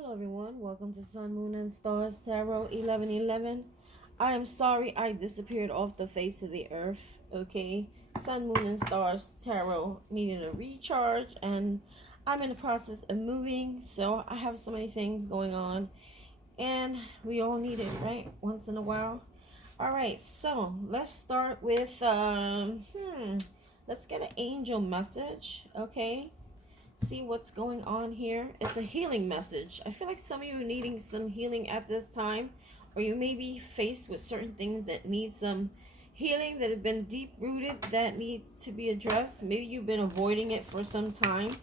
Hello everyone, welcome to Sun, Moon, and Stars Tarot 1111. I am sorry I disappeared off the face of the earth, okay? Sun, Moon, and Stars Tarot needed a recharge, and I'm in the process of moving, so I have so many things going on, and we all need it, right? Once in a while. Alright, so let's start with, let's get an angel message, okay? See what's going on here. It's a healing message. I feel like some of you are needing some healing at this time, or you may be faced with certain things that need some healing, that have been deep rooted, that needs to be addressed. Maybe you've been avoiding it for some time.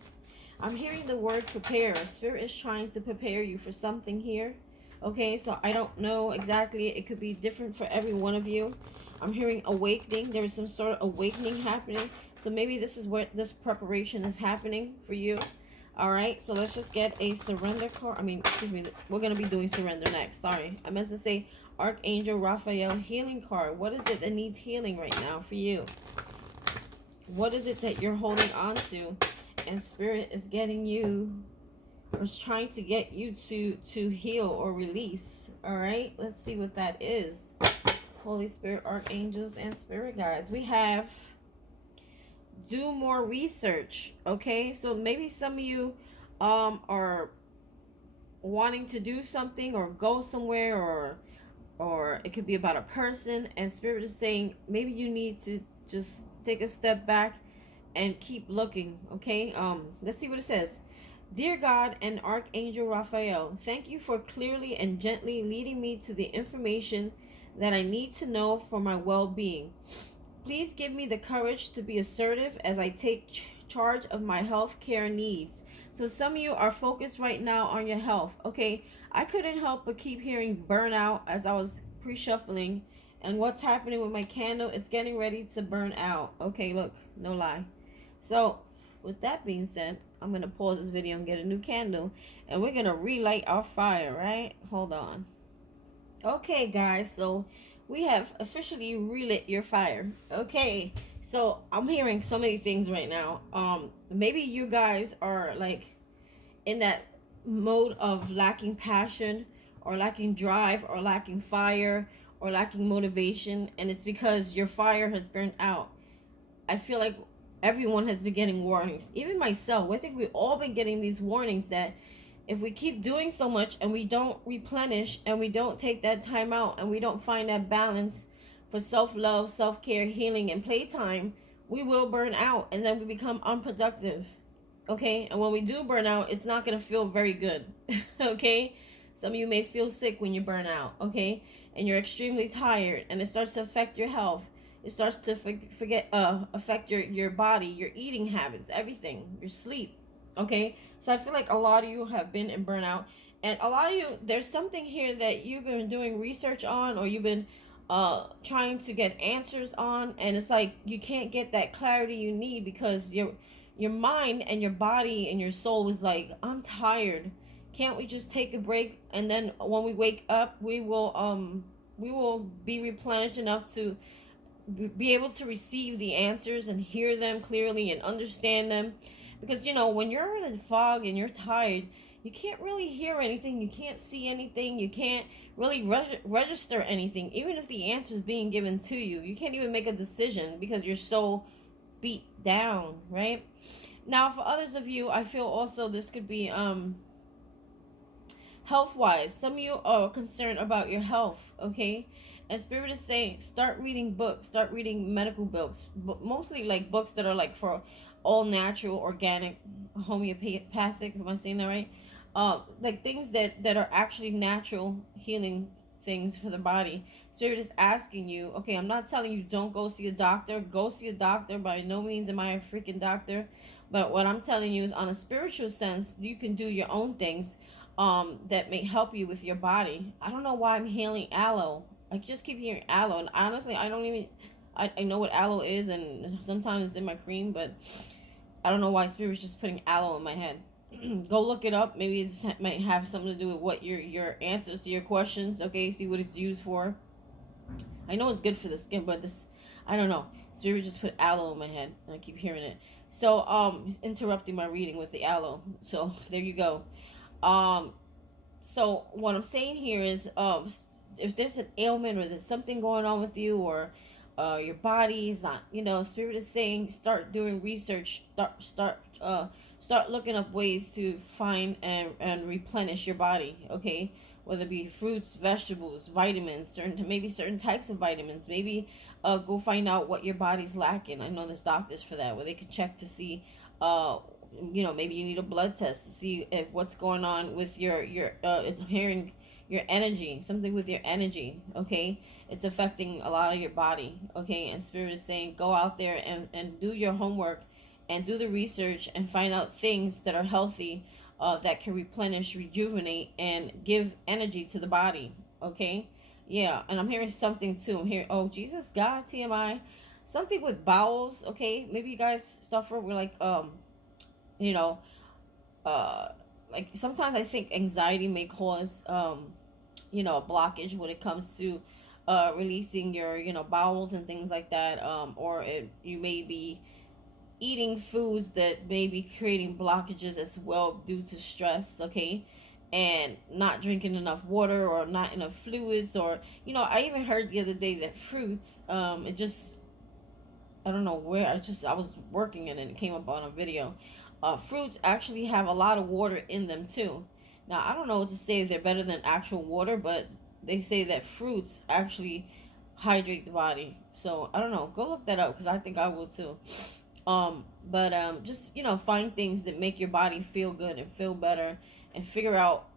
I'm hearing the word prepare. Spirit is trying to prepare you for something here. Okay, so I don't know exactly. It could be different for every one of you. I'm hearing awakening. There is some sort of awakening happening. So maybe this is where this preparation is happening for you. All right, so let's just get a surrender card. Excuse me, we're going to be doing surrender next. Sorry, I meant to say Archangel Raphael healing card. What is it that needs healing right now for you? What is it that you're holding on to? And Spirit is getting you, or is trying to get you to heal or release. All right, let's see what that is. Holy Spirit, archangels, and spirit guides. We have do more research. Okay, so maybe some of you are wanting to do something or go somewhere, or it could be about a person, and Spirit is saying maybe you need to just take a step back and keep looking. Okay, let's see what it says. Dear God and Archangel Raphael, thank you for clearly and gently leading me to the information that I need to know for my well-being. Please give me the courage to be assertive as I take charge of my health care needs. So some of you are focused right now on your health. Okay, I couldn't help but keep hearing burnout as I was pre-shuffling. And what's happening with my candle, it's getting ready to burn out. Okay, look, no lie. So with that being said, I'm going to pause this video and get a new candle. And we're going to relight our fire, right? Hold on. Okay, guys, so we have officially relit your fire. Okay, so I'm hearing so many things right now. Maybe you guys are like in that mode of lacking passion, or lacking drive, or lacking fire, or lacking motivation, and it's because your fire has burned out. I feel like everyone has been getting warnings, even myself. I think we've all been getting these warnings that if we keep doing so much and we don't replenish, and we don't take that time out, and we don't find that balance for self-love, self-care, healing, and playtime, we will burn out, and then we become unproductive. Okay, and when we do burn out, it's not going to feel very good. Okay, some of you may feel sick when you burn out. Okay, and you're extremely tired, and it starts to affect your health. It starts to affect your body, your eating habits, everything, your sleep. Okay, so I feel like a lot of you have been in burnout, and a lot of you, there's something here that you've been doing research on, or you've been trying to get answers on, and it's like you can't get that clarity you need because your mind and your body and your soul is like, I'm tired. Can't we just take a break? And then when we wake up, we will be replenished enough to be able to receive the answers and hear them clearly and understand them. Because, you know, when you're in a fog and you're tired, you can't really hear anything. You can't see anything. You can't really register anything. Even if the answer is being given to you, you can't even make a decision because you're so beat down, right? Now, for others of you, I feel also this could be health-wise. Some of you are concerned about your health, okay? And Spirit is saying, start reading books, start reading medical books, but mostly like books that are like for all natural, organic, homeopathic, am I saying that right? Like things that are actually natural healing things for the body. Spirit is asking you, okay, I'm not telling you don't go see a doctor. Go see a doctor. By no means am I a freaking doctor. But what I'm telling you is, on a spiritual sense, you can do your own things that may help you with your body. I don't know why I'm healing aloe. I just keep hearing aloe, and honestly, I don't even, I know what aloe is, and sometimes it's in my cream, but I don't know why Spirit's just putting aloe in my head. Go look it up. Maybe it might have something to do with what your answers to your questions. Okay, see what it's used for. I know it's good for the skin, but this, I don't know. Spirit just put aloe in my head, and I keep hearing it. So, he's interrupting my reading with the aloe. So there you go. So what I'm saying here is, if there's an ailment or there's something going on with you, or your body is not, Spirit is saying start doing research, start looking up ways to find and replenish your body, okay? Whether it be fruits, vegetables, vitamins, certain types of vitamins, maybe go find out what your body's lacking. I know there's doctors for that, where they can check to see, maybe you need a blood test to see if what's going on with your hearing, your energy, something with your energy, okay? It's affecting a lot of your body, okay? And Spirit is saying go out there and do your homework and do the research and find out things that are healthy, that can replenish, rejuvenate, and give energy to the body, okay? Yeah, and I'm hearing something too. I'm hearing, oh, Jesus, God, TMI, something with bowels, okay? Maybe you guys suffer with like, you know, like sometimes I think anxiety may cause, a blockage when it comes to releasing your, bowels and things like that. You may be eating foods that may be creating blockages as well due to stress, okay? And not drinking enough water or not enough fluids, or, I even heard the other day that fruits, it just, I don't know where, I was working and it came up on a video. Fruits actually have a lot of water in them too. Now, I don't know what to say if they're better than actual water, but they say that fruits actually hydrate the body. So, I don't know. Go look that up, because I think I will too. Just, find things that make your body feel good and feel better, and figure out,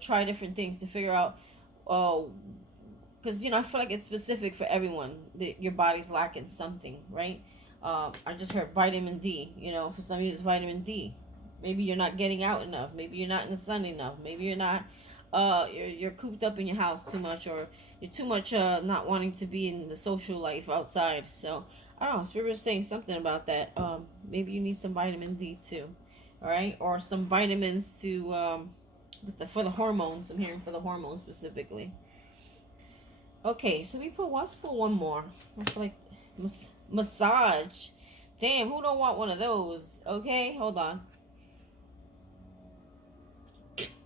try different things to figure out, because, I feel like it's specific for everyone that your body's lacking something, right? I just heard vitamin D. For some of you it's vitamin D. Maybe you're not getting out enough. Maybe you're not in the sun enough. Maybe you're not. You're cooped up in your house too much, or you're too much not wanting to be in the social life outside. So I don't know. Spirit is saying something about that. Maybe you need some vitamin D too. All right, or some vitamins to for the hormones. I'm hearing for the hormones specifically. Okay, so let's put one more. I feel like massage. Damn, who don't want one of those? Okay, hold on.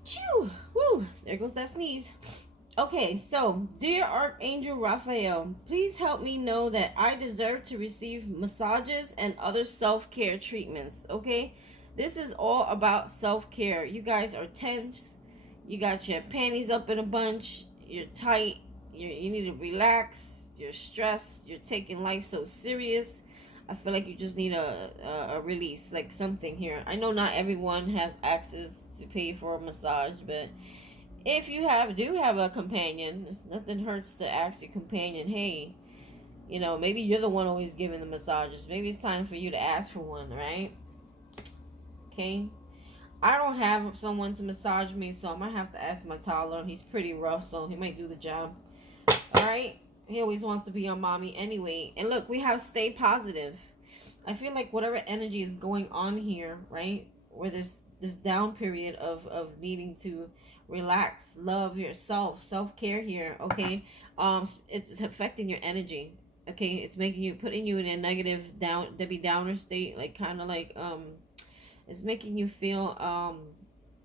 Phew, woo, there goes that sneeze. Okay, so, dear Archangel Raphael, please help me know that I deserve to receive massages and other self-care treatments, okay? This is all about self-care. You guys are tense. You got your panties up in a bunch. You're tight. You need to relax. You're stressed. You're taking life so serious. I feel like you just need a release, like something here. I know not everyone has access to pay for a massage, but if you do have a companion, nothing hurts to ask your companion, hey, maybe you're the one always giving the massages. Maybe it's time for you to ask for one, right? Okay. I don't have someone to massage me, so I might have to ask my toddler. He's pretty rough, so he might do the job. Alright? He always wants to be on mommy anyway. And look, we have stay positive. I feel like whatever energy is going on here, right? Where this down period of needing to relax, love yourself, self-care here, okay? It's affecting your energy. Okay? It's putting you in a negative Debbie Downer state, like kind of like it's making you feel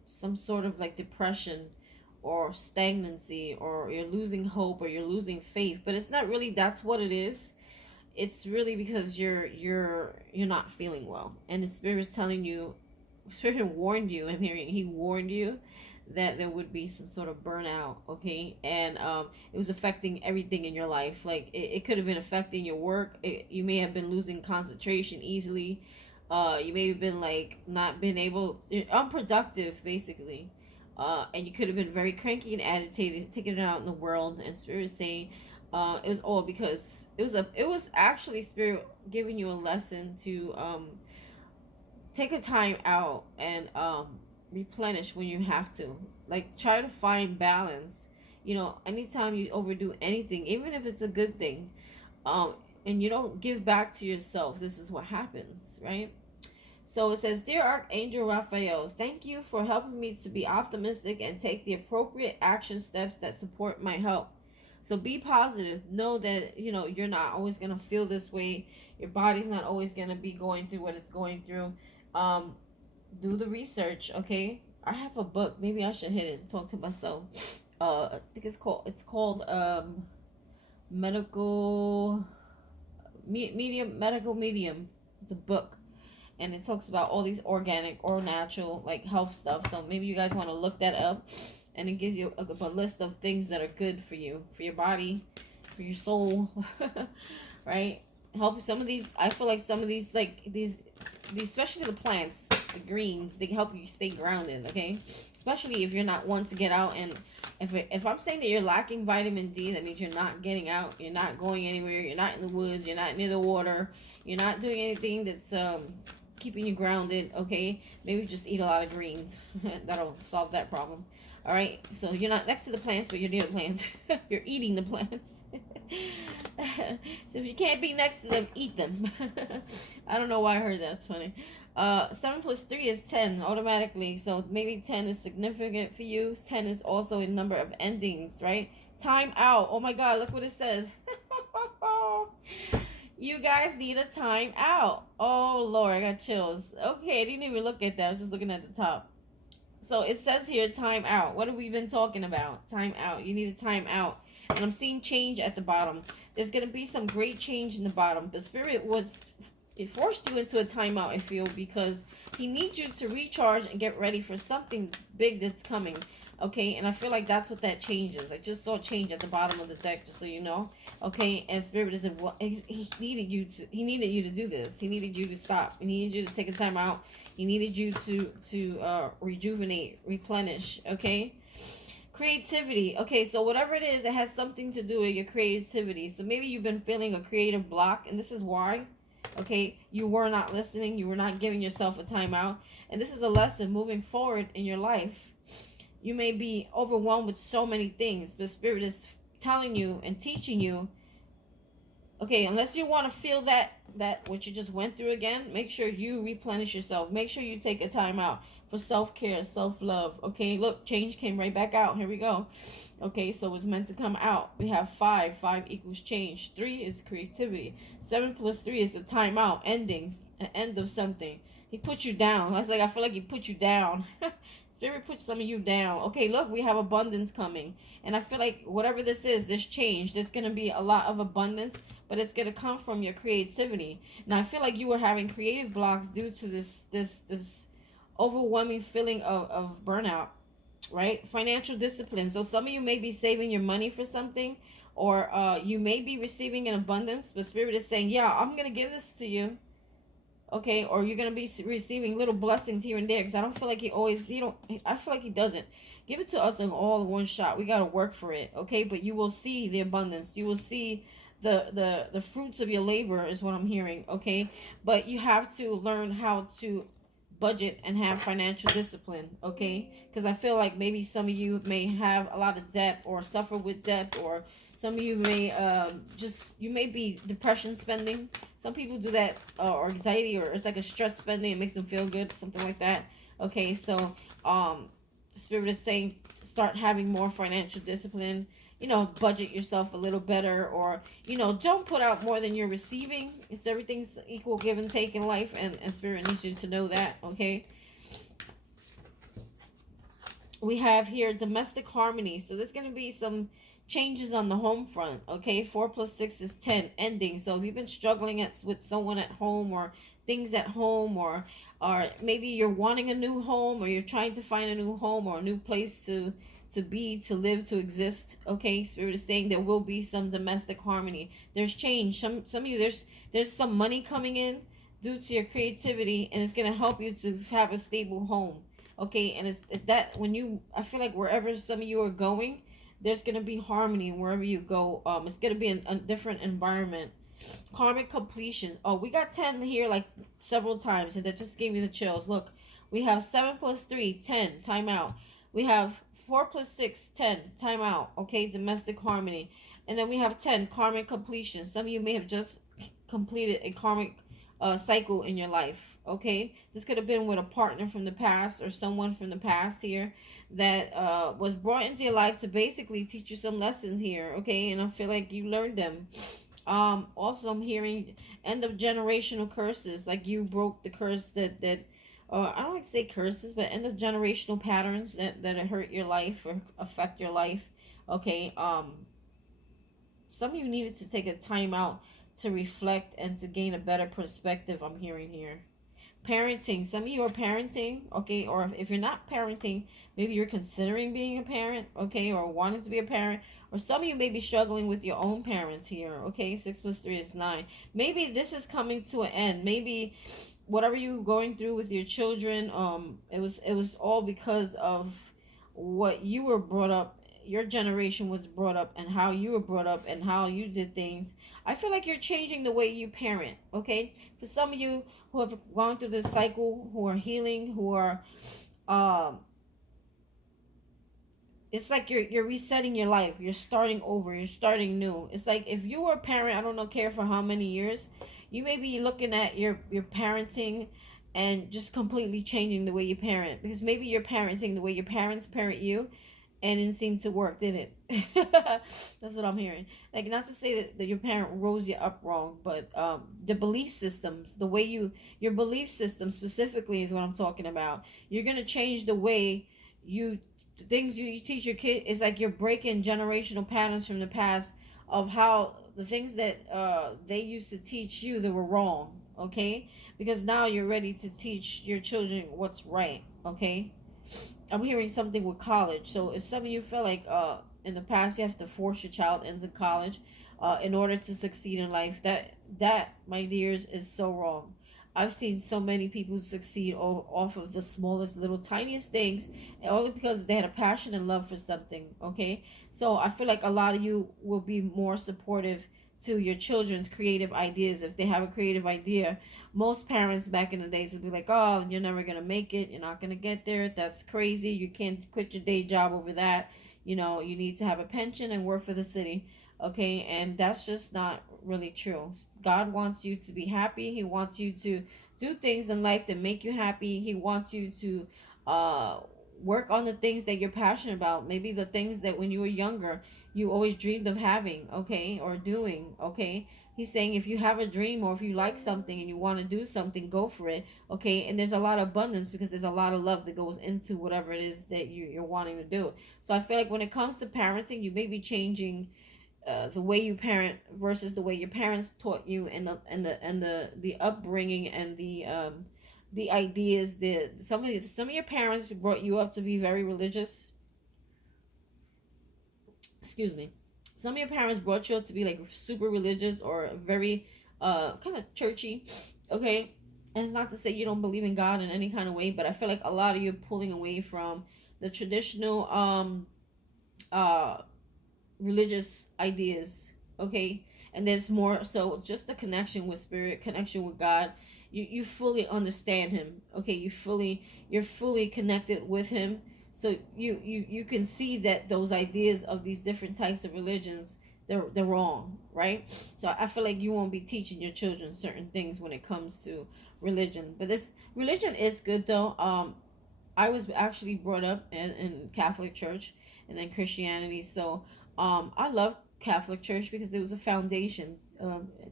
some sort of like depression or stagnancy, or you're losing hope, or you're losing faith. But it's not really that's what it is. It's really because you're not feeling well, and the Spirit's telling you, Spirit warned you. I'm hearing he warned you that there would be some sort of burnout, okay? And it was affecting everything in your life. Like it could have been affecting your work. You may have been losing concentration easily. You may have been like not been able, unproductive basically. And you could have been very cranky and agitated, taking it out in the world. And Spirit saying, it was all because it was actually Spirit giving you a lesson to take a time out and replenish when you have to. Like try to find balance. Anytime you overdo anything, even if it's a good thing, and you don't give back to yourself, this is what happens, right? So it says, Dear Archangel Raphael, thank you for helping me to be optimistic and take the appropriate action steps that support my health. So be positive. Know that, you're not always going to feel this way. Your body's not always going to be going through what it's going through. Do the research, okay? I have a book. Maybe I should hit it and talk to myself. I think it's called medical medical medium. It's a book, and it talks about all these organic or natural like health stuff. So maybe you guys want to look that up, and it gives you a list of things that are good for you, for your body, for your soul, right? Help some of these. I feel like some of these, like these, especially the plants, the greens, they help you stay grounded. Okay, especially if you're not one to get out. And if I'm saying that you're lacking vitamin D, that means you're not getting out, you're not going anywhere, you're not in the woods, you're not near the water, you're not doing anything that's keeping you grounded. Okay, maybe just eat a lot of greens. That'll solve that problem. All right, so you're not next to the plants, but you're near the plants. You're eating the plants. So if you can't be next to them, eat them. I don't know why I heard that. It's funny. 7 plus 3 is 10 automatically. So maybe 10 is significant for you. 10 is also a number of endings, right? Time out. Oh my God, look what it says. You guys need a time out. Oh Lord, I got chills. Okay, I didn't even look at that. I was just looking at the top. So it says here, time out. What have we been talking about? Time out. You need a time out. And I'm seeing change at the bottom. There's going to be some great change in the bottom. The spirit it forced you into a timeout, I feel, because he needs you to recharge and get ready for something big that's coming. Okay, and I feel like that's what that change is. I just saw change at the bottom of the deck, just so you know. Okay, and spirit is he needed you to do this. He needed you to stop. He needed you to take a time out. He needed you to rejuvenate, replenish. Okay. Creativity. Okay, so whatever it is, it has something to do with your creativity. So maybe you've been feeling a creative block, and this is why. Okay, you were not listening. You were not giving yourself a timeout. And this is a lesson moving forward in your life. You may be overwhelmed with so many things, but Spirit is telling you and teaching you, okay, unless you want to feel that what you just went through again, make sure you replenish yourself. Make sure you take a time out for self-care, self-love. Okay, look, change came right back out. Here we go. Okay, so it's meant to come out. We have 5. 5 equals change. 3 is creativity. 7 plus 3 is the time out, endings, an end of something. He put you down. I feel like he put you down. Spirit put some of you down. Okay, look, we have abundance coming. And I feel like whatever this is, this change, there's going to be a lot of abundance, but it's going to come from your creativity. Now, I feel like you were having creative blocks due to this overwhelming feeling of burnout, right? Financial discipline. So some of you may be saving your money for something, or you may be receiving an abundance, but Spirit is saying, yeah, I'm going to give this to you. Okay, or you're going to be receiving little blessings here and there, because I don't feel like I feel like he doesn't give it to us in all in one shot. We got to work for it. Okay, but you will see the abundance. You will see the fruits of your labor is what I'm hearing. Okay, but you have to learn how to budget and have financial discipline. Okay, because I feel like maybe some of you may have a lot of debt or suffer with debt, or some of you may you may be depression spending. Some people do that, or anxiety, or it's like a stress spending. It makes them feel good, something like that. Okay, so Spirit is saying start having more financial discipline. Budget yourself a little better, or don't put out more than you're receiving. Everything's equal give and take in life, and Spirit needs you to know that. Okay. We have here domestic harmony. So there's going to be some changes on the home front. Okay, 4 plus 6 is 10, ending. So if you've been struggling with someone at home, or things at home, or maybe you're wanting a new home, or you're trying to find a new home, or a new place to be, to live, to exist. Okay, Spirit is saying there will be some domestic harmony. There's change. Some of you, there's some money coming in due to your creativity, and it's going to help you to have a stable home. Okay, and it's that I feel like wherever some of you are going, there's going to be harmony wherever you go. It's going to be a different environment. Karmic completion. Oh, we got 10 here like several times, and that just gave me the chills. Look, we have 7 plus 3, 10, time out. We have 4 plus 6, 10, time out. Okay, domestic harmony. And then we have 10, karmic completion. Some of you may have just completed a karmic cycle in your life. Okay, this could have been with a partner from the past, or someone from the past here that was brought into your life to basically teach you some lessons here. Okay, and I feel like you learned them. Also, I'm hearing end of generational curses, like you broke the curse that or I don't like to say curses, but end of generational patterns that hurt your life or affect your life. Okay, some of you needed to take a time out to reflect and to gain a better perspective. I'm hearing here. Parenting. Some of you are parenting, okay, or if you're not parenting, maybe you're considering being a parent, okay, or wanting to be a parent, or some of you may be struggling with your own parents here, okay. 6 plus 3 is 9. Maybe this is coming to an end. Maybe whatever you were going through with your children, it was all because of what you were brought up, your generation was brought up, and how you were brought up and how you did things. I feel like you're changing the way you parent, okay. For some of you who have gone through this cycle, who are healing, who are um it's like you're resetting your life, you're starting over, you're starting new. It's like if you were a parent, I don't know, care for how many years, you may be looking at your parenting and just completely changing the way you parent, because maybe you're parenting the way your parents parent you, and it didn't seem to work, did it? That's what I'm hearing. Like, not to say that your parent rose you up wrong, but the belief systems, the way your belief system specifically is what I'm talking about. You're gonna change the way you things you teach your kid. Is like you're breaking generational patterns from the past of how the things that they used to teach you that were wrong, okay? Because now you're ready to teach your children what's right, okay? I'm hearing something with college. So if some of you feel like in the past you have to force your child into college in order to succeed in life, that my dears is so wrong. I've seen so many people succeed off of the smallest, little, tiniest things, only because they had a passion and love for something. Okay, so I feel like a lot of you will be more supportive to your children's creative ideas. If they have a creative idea, most parents back in the days would be like, "Oh, you're never gonna make it. You're not gonna get there. That's crazy. You can't quit your day job over that. You know, you need to have a pension and work for the city." Okay, and that's just not really true. God wants you to be happy. He wants you to do things in life that make you happy. He wants you to uh work on the things that you're passionate about. Maybe the things that when you were younger you always dreamed of having, okay, or doing, okay. He's saying if you have a dream or if you like something and you want to do something, go for it, okay. And there's a lot of abundance because there's a lot of love that goes into whatever it is that you're wanting to do. So I feel like when it comes to parenting, you may be changing the way you parent versus the way your parents taught you, and the upbringing and the ideas that some of your parents brought you up to be very religious. Excuse me. Some of your parents brought you up to be like super religious or very kind of churchy, okay. And it's not to say you don't believe in God in any kind of way, but I feel like a lot of you are pulling away from the traditional uh religious ideas, okay. And there's more, so just the connection with spirit, connection with God. You fully understand him, okay. You're fully connected with him. So you can see that those ideas of these different types of religions, they're wrong, right? So I feel like you won't be teaching your children certain things when it comes to religion. But this religion is good though. I was actually brought up in Catholic Church and then Christianity. So I love Catholic Church because it was a foundation.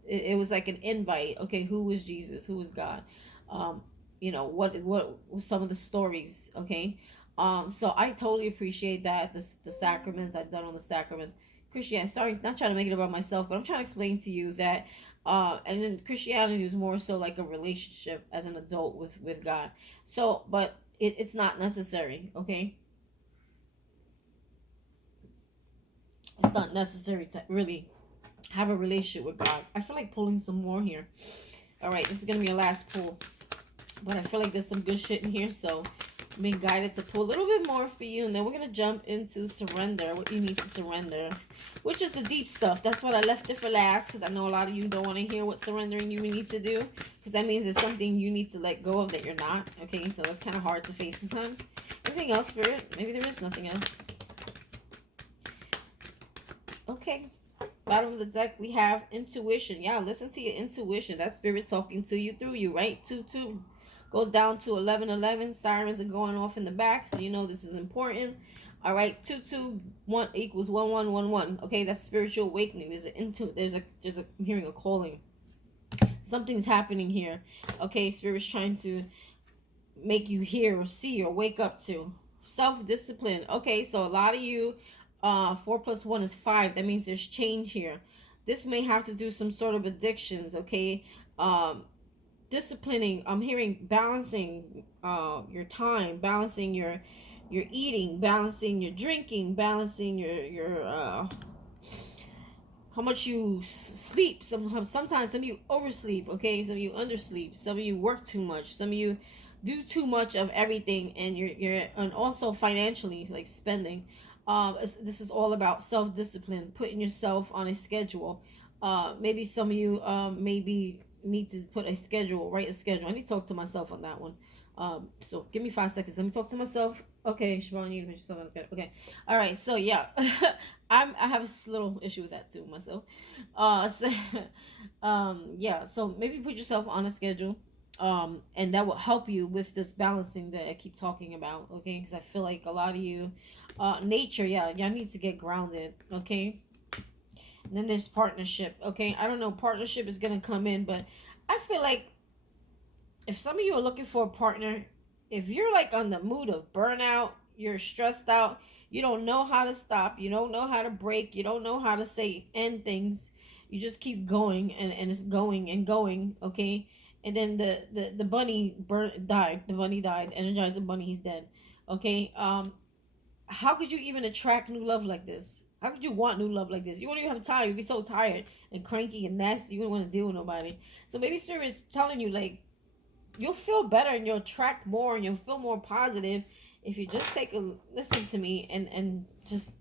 It was like an invite. Okay, who was Jesus? Who was God? Um, what was some of the stories? Okay, so I totally appreciate that. The sacraments I've done on the sacraments. Christianity. Sorry, not trying to make it about myself, but I'm trying to explain to you that. And then Christianity was more so like a relationship as an adult with God. So, but it's not necessary. Okay, it's not necessary to really have a relationship with God. I feel like pulling some more here. All right, this is gonna be a last pull, but I feel like there's some good shit in here, so I'm being guided to pull a little bit more for you, and then we're gonna jump into surrender, what you need to surrender, which is the deep stuff. That's what I left it for last, because I know a lot of you don't want to hear what surrendering you need to do, because that means it's something you need to let go of that you're not, okay? So that's kind of hard to face sometimes. Anything else, Spirit? Maybe there is nothing else. Okay. Bottom of the deck, we have intuition. Yeah, listen to your intuition. That's Spirit talking to you through you, right? 2-2 goes down to 11-11. Sirens are going off in the back, so you know this is important. All right, 2-2-1 equals 1-1-1-1. Okay, that's spiritual awakening. I'm hearing a calling. Something's happening here. Okay, Spirit's trying to make you hear or see or wake up to. Self-discipline. Okay, so a lot of you, 4 plus 1 is 5. That means there's change here. This may have to do some sort of addictions. Okay, disciplining. I'm hearing balancing your time, balancing your eating, balancing your drinking, balancing your how much you sleep. Sometimes some of you oversleep. Okay, some of you undersleep. Some of you work too much. Some of you do too much of everything, and you're and also financially, like spending. This is all about self-discipline, putting yourself on a schedule. Maybe some of you maybe need to put a schedule, write a schedule. I need to talk to myself on that one. So give me 5 seconds. Let me talk to myself. Okay, Siobhan, you put yourself on the schedule. Okay, all right. So yeah, I have a little issue with that too myself. So, yeah. So maybe put yourself on a schedule. And that will help you with this balancing that I keep talking about. Okay, because I feel like a lot of you, nature. Yeah, y'all need to get grounded. Okay. And then there's partnership. Okay, I don't know. Partnership is gonna come in, but I feel like if some of you are looking for a partner, if you're like on the mood of burnout, you're stressed out, you don't know how to stop, you don't know how to break, you don't know how to say end things, you just keep going and it's going and going. Okay, and then the bunny died. The bunny died. Energizer bunny, he's dead. Okay, how could you even attract new love like this? How could you want new love like this? You won't even have time. You'd be so tired and cranky and nasty. You wouldn't want to deal with nobody. So maybe Spirit is telling you, like, you'll feel better and you'll attract more and you'll feel more positive if you just take a listen to me and just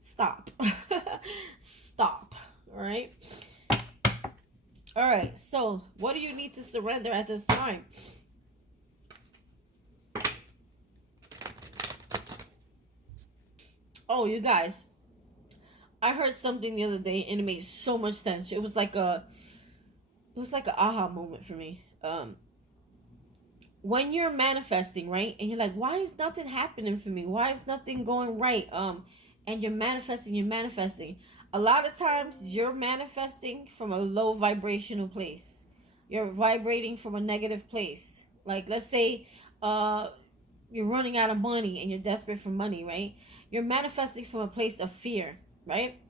stop. Stop. All right. All right. So what do you need to surrender at this time? Oh, you guys, I heard something the other day and it made so much sense. It was like a aha moment for me. When you're manifesting, right, and you're like, why is nothing happening for me, why is nothing going right, and you're manifesting, a lot of times you're manifesting from a low vibrational place. You're vibrating from a negative place. Like, let's say you're running out of money and you're desperate for money, right? You're manifesting from a place of fear, right?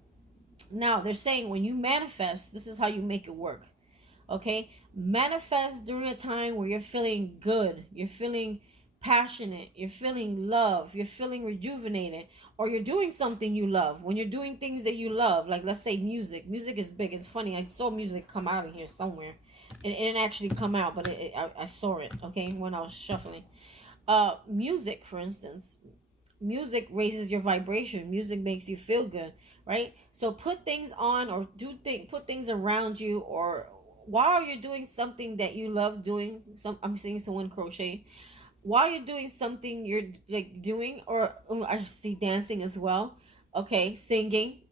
Now they're saying when you manifest, this is how you make it work. Okay, manifest during a time where you're feeling good, you're feeling passionate, you're feeling love, you're feeling rejuvenated, or you're doing something you love. When you're doing things that you love, like let's say music is big. It's funny, I saw music come out of here somewhere. It didn't actually come out, but I saw it. Okay, when I was shuffling. Music, for instance, music raises your vibration. Music makes you feel good, right? So put things on, or put things around you, or while you're doing something that you love doing. I'm seeing someone crochet. While you're doing something you're like doing, or I see dancing as well. Okay, singing.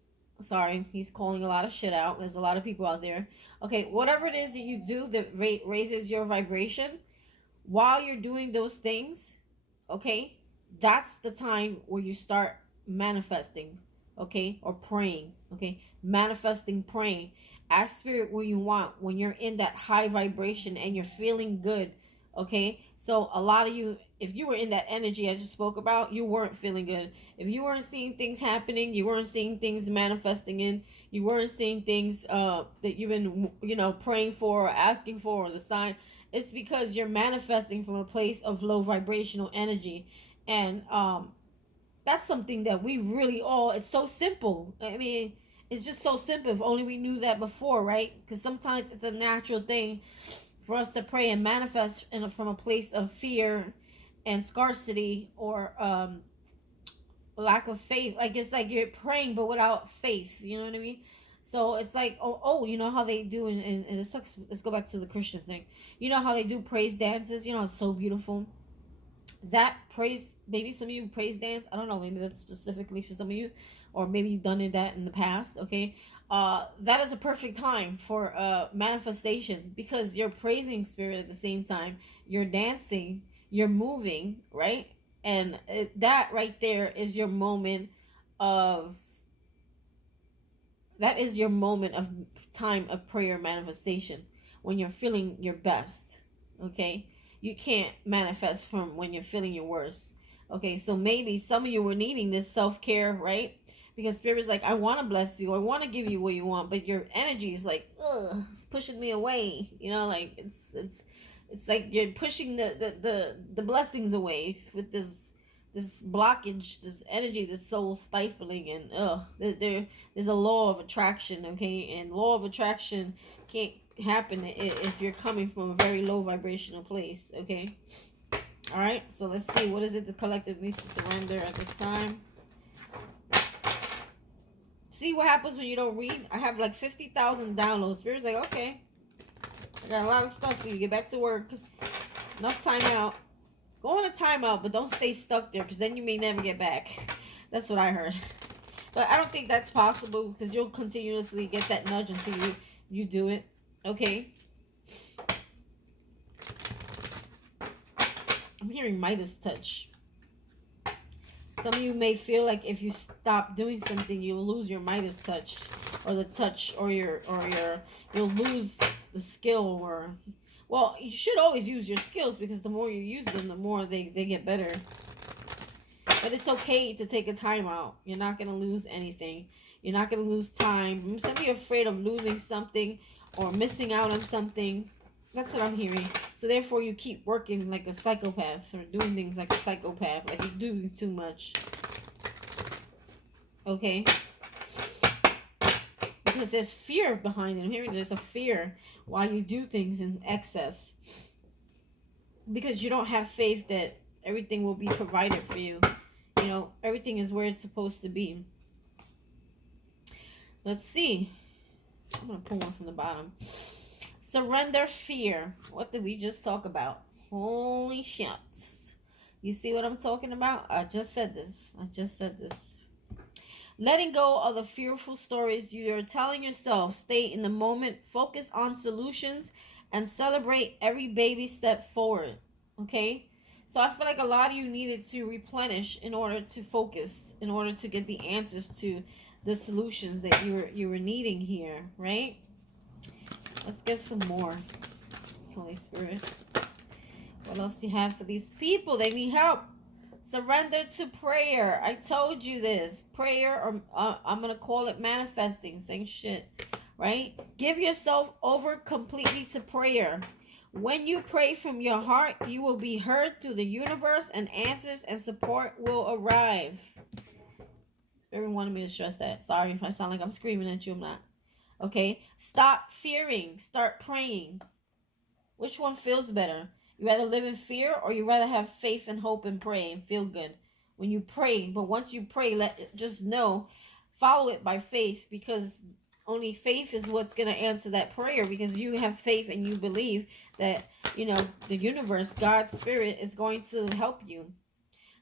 Sorry, he's calling a lot of shit out. There's a lot of people out there. Okay, whatever it is that you do that raises your vibration, while you're doing those things, okay, that's the time where you start manifesting. Okay, or praying. Okay, manifesting, praying. Ask Spirit what you want when you're in that high vibration and you're feeling good. Okay, so a lot of you, if you were in that energy I just spoke about, you weren't feeling good. If you weren't seeing things happening, you weren't seeing things manifesting in, you weren't seeing things that you've been, praying for or asking for, or the sign, it's because you're manifesting from a place of low vibrational energy. And that's something that we really all, it's so simple. I mean, it's just so simple. If only we knew that before, right? Because sometimes it's a natural thing for us to pray and manifest from a place of fear and scarcity, or lack of faith. Like, it's like you're praying but without faith. You know what I mean? So it's like, you know how they do in let's go back to the Christian thing. You know how they do praise dances? You know, it's so beautiful. That praise, maybe some of you praise dance. I don't know, maybe that's specifically for some of you, or maybe you've done that in the past. Okay, that is a perfect time for manifestation, because you're praising Spirit at the same time. You're dancing, you're moving, right? And that right there is your moment of time of prayer manifestation, when you're feeling your best. Okay, you can't manifest from when you're feeling your worst. Okay, so maybe some of you were needing this self-care, right? Because Spirit's like, I want to bless you, I want to give you what you want, but your energy is like, ugh, it's pushing me away. You know, like it's like you're pushing the blessings away with this blockage, this energy that's so stifling, and there's a law of attraction, okay? And law of attraction can't happen if you're coming from a very low vibrational place, okay? All right, so let's see, what is it the collective needs to surrender at this time? See what happens when you don't read? I have like 50,000 downloads. Spirit's like, okay, I got a lot of stuff for you. Get back to work. Enough time out. Go on a timeout, but don't stay stuck there, because then you may never get back. That's what I heard. But I don't think that's possible, because you'll continuously get that nudge until you do it. Okay? I'm hearing Midas touch. Some of you may feel like if you stop doing something, you'll lose your Midas touch, or the touch, or you'll lose the skill, or, well, you should always use your skills, because the more you use them, the more they get better. But it's okay to take a time out. You're not going to lose anything. You're not going to lose time. Some of you are afraid of losing something or missing out on something. That's what I'm hearing. So therefore you keep working like a psychopath, or doing things like a psychopath, like you're doing too much. Okay? Because there's fear behind it. I'm hearing there's a fear why you do things in excess. Because you don't have faith that everything will be provided for you. You know, everything is where it's supposed to be. Let's see. I'm going to pull one from the bottom. Surrender fear. What did we just talk about? Holy shit. You see what I'm talking about? I just said this. Letting go of the fearful stories you're telling yourself. Stay in the moment. Focus on solutions. And celebrate every baby step forward. Okay? So I feel like a lot of you needed to replenish in order to focus. In order to get the answers to the solutions that you were needing here. Right? Let's get some more. Holy Spirit. What else you have for these people? They need help. Surrender to prayer. I told you this. Prayer, or I'm going to call it manifesting. Same shit. Right? Give yourself over completely to prayer. When you pray from your heart, you will be heard through the universe, and answers and support will arrive. Spirit wanted me to stress that. Sorry if I sound like I'm screaming at you. I'm not. Okay? Stop fearing. Start praying. Which one feels better? You rather live in fear, or you rather have faith and hope and pray and feel good when you pray? But once you pray, just know, follow it by faith, because only faith is what's going to answer that prayer, because you have faith and you believe that, you know, the universe, God's spirit, is going to help you.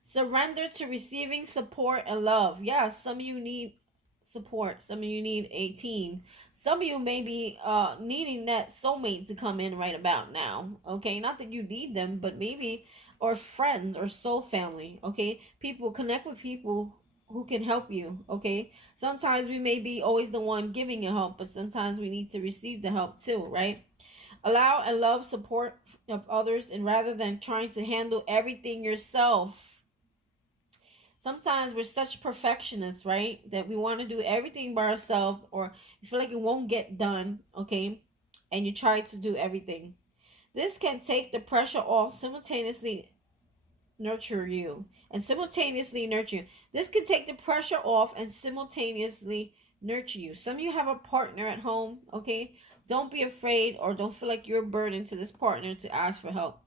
Surrender to receiving support and love. Yeah, some of you need support. Some of you need a team. Some of you may be needing that soulmate to come in right about now. Okay, not that you need them, but maybe, or friends or soul family. Okay, people, connect with people who can help you. Okay, sometimes we may be always the one giving you help, but sometimes we need to receive the help too, right? Allow and love support of others, and rather than trying to handle everything yourself. Sometimes we're such perfectionists, right? That we want to do everything by ourselves, or you feel like it won't get done, okay? And you try to do everything. This can take the pressure off, simultaneously nurture you. And simultaneously nurture you. This can take the pressure off and simultaneously nurture you. Some of you have a partner at home, okay? Don't be afraid, or don't feel like you're a burden to this partner to ask for help.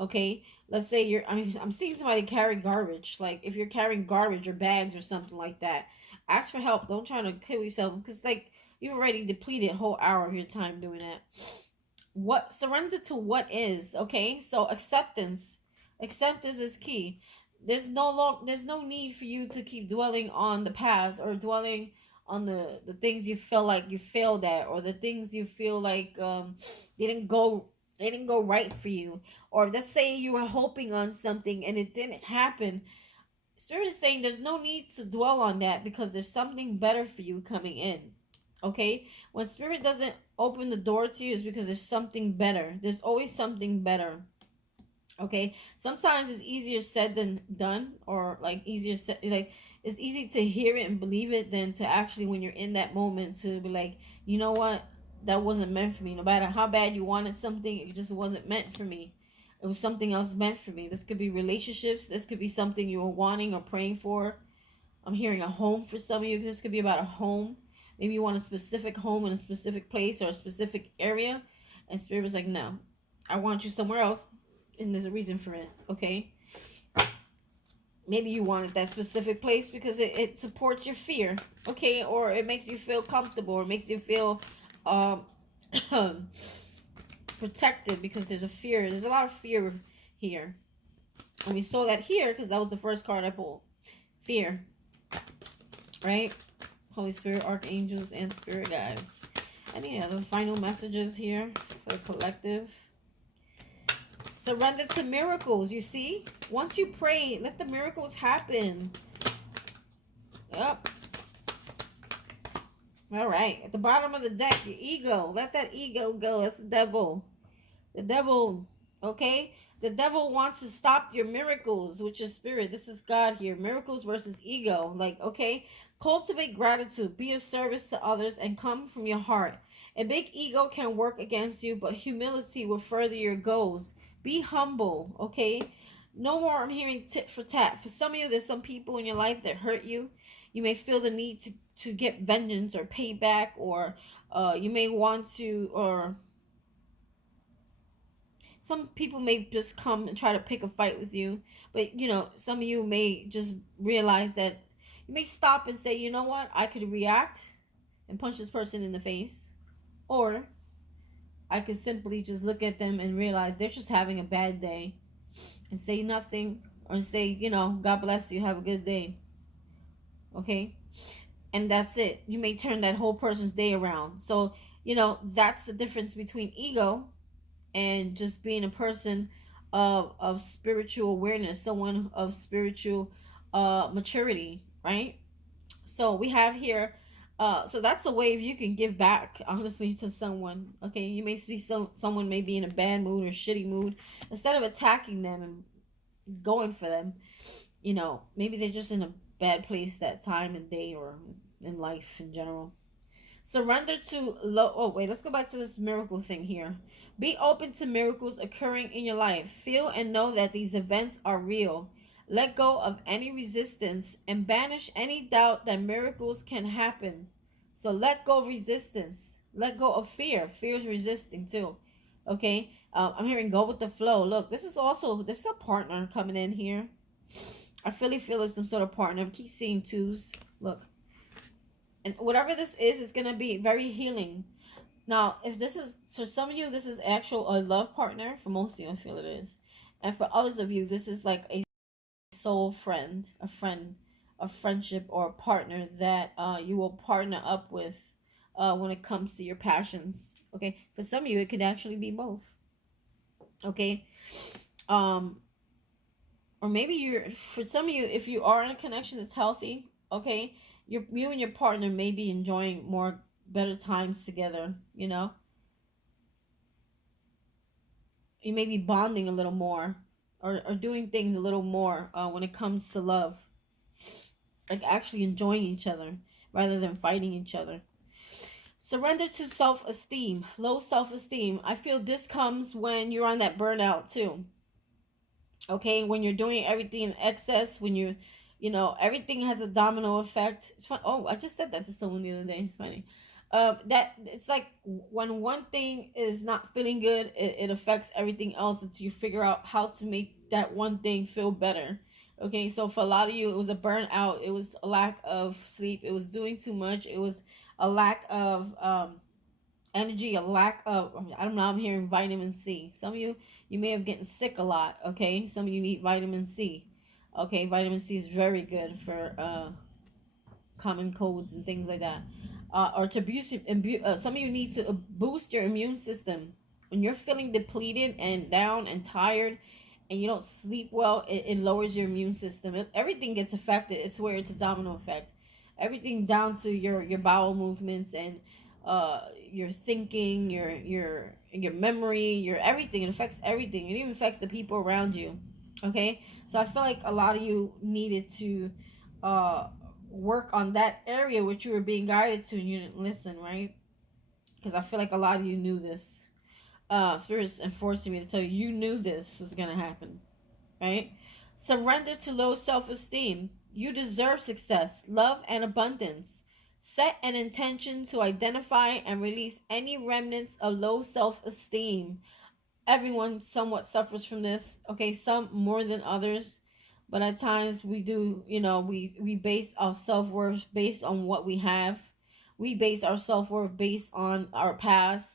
Okay, let's say I'm seeing somebody carry garbage. Like, if you're carrying garbage or bags or something like that, ask for help. Don't try to kill yourself, because like you've already depleted a whole hour of your time doing that. Surrender to what is. Okay, so acceptance is key. There's no need for you to keep dwelling on the past, or dwelling on the things you feel like you failed at, or the things you feel like didn't go right for you. Or let's say you were hoping on something and it didn't happen. Spirit is saying there's no need to dwell on that, because there's something better for you coming in. Okay? When Spirit doesn't open the door to you, it's because there's something better. There's always something better. Okay, sometimes it's easier said than done, or like easier said, like it's easy to hear it and believe it than to actually, when you're in that moment, to be like, you know what, that wasn't meant for me. No matter how bad you wanted something, it just wasn't meant for me. It was something else meant for me. This could be relationships. This could be something you were wanting or praying for. I'm hearing a home for some of you. This could be about a home. Maybe you want a specific home in a specific place or a specific area, and Spirit was like, no, I want you somewhere else, and there's a reason for it. Okay, maybe you wanted that specific place because it supports your fear. Okay, or it makes you feel comfortable, or makes you feel um protected, because there's a fear. There's a lot of fear here, and we saw that here because that was the first card I pulled. Fear, right? Holy Spirit, archangels, and spirit guides. Any other final messages here for the collective? Surrender to miracles. You see, once you pray, let the miracles happen. Yep. All right, at the bottom of the deck, your ego. Let that ego go. That's the devil. The devil, okay? The devil wants to stop your miracles with your spirit. This is God here. Miracles versus ego. Like, okay? Cultivate gratitude. Be of service to others and come from your heart. A big ego can work against you, but humility will further your goals. Be humble, okay? No more, I'm hearing tit for tat. For some of you, there's some people in your life that hurt you. You may feel the need to get vengeance or payback, or you may want to, or some people may just come and try to pick a fight with you. But, you know, some of you may just realize that you may stop and say, you know what, I could react and punch this person in the face. Or I could simply just look at them and realize they're just having a bad day and say nothing, or say, you know, God bless you, have a good day. Okay? And that's it. You may turn that whole person's day around. So, you know, that's the difference between ego and just being a person of spiritual awareness, someone of spiritual maturity, right? So we have here, so that's a way you can give back, honestly, to someone. Okay, you may see someone may be in a bad mood or shitty mood. Instead of attacking them and going for them, you know, maybe they're just in a bad place that time and day, or in life in general. Surrender to low. Oh, wait, let's go back to this miracle thing here. Be open to miracles occurring in your life. Feel and know that these events are real. Let go of any resistance and banish any doubt that miracles can happen. So let go of resistance. Let go of fear. Fear is resisting too. Okay? I'm hearing go with the flow. Look, this is a partner coming in here. I really feel it's some sort of partner. I keep seeing twos. Look. And whatever this is going to be very healing. Now, if this is, for some of you, this is actual a love partner. For most of you, I feel it is. And for others of you, this is like a soul friend, a friendship, or a partner that you will partner up with when it comes to your passions. Okay, for some of you, it could actually be both. Okay, or maybe for some of you, if you are in a connection that's healthy, okay, you and your partner may be enjoying better times together, you know. You may be bonding a little more, or doing things a little more when it comes to love, like actually enjoying each other rather than fighting each other. Surrender to self-esteem. Low self-esteem, I feel this comes when you're on that burnout too. Okay, when you're doing everything in excess, when you know, everything has a domino effect. It's fun. Oh, I just said that to someone the other day. Funny. That it's like when one thing is not feeling good, it affects everything else until you figure out how to make that one thing feel better. Okay, so for a lot of you, it was a burnout. It was a lack of sleep. It was doing too much. It was a lack of energy, a lack of, I don't know, I'm hearing vitamin C. Some of you may have gotten sick a lot. Okay, some of you need vitamin C. Okay, vitamin C is very good for common colds and things like that. Or to boost, some of you need to boost your immune system. When you're feeling depleted and down and tired, and you don't sleep well, it lowers your immune system. Everything gets affected. It's where it's a domino effect. Everything down to your bowel movements and your thinking, your memory, your everything. It affects everything. It even affects the people around you. Okay, so I feel like a lot of you needed to work on that area which you were being guided to, and you didn't listen, right? Because I feel like a lot of you knew this. Spirit's enforcing me to tell you, you knew this was gonna happen, right? Surrender to low self-esteem. You deserve success, love, and abundance. Set an intention to identify and release any remnants of low self-esteem. Everyone somewhat suffers from this, okay? Some more than others, but at times we do, we base our self-worth based on what we have. We base our self-worth based on our past,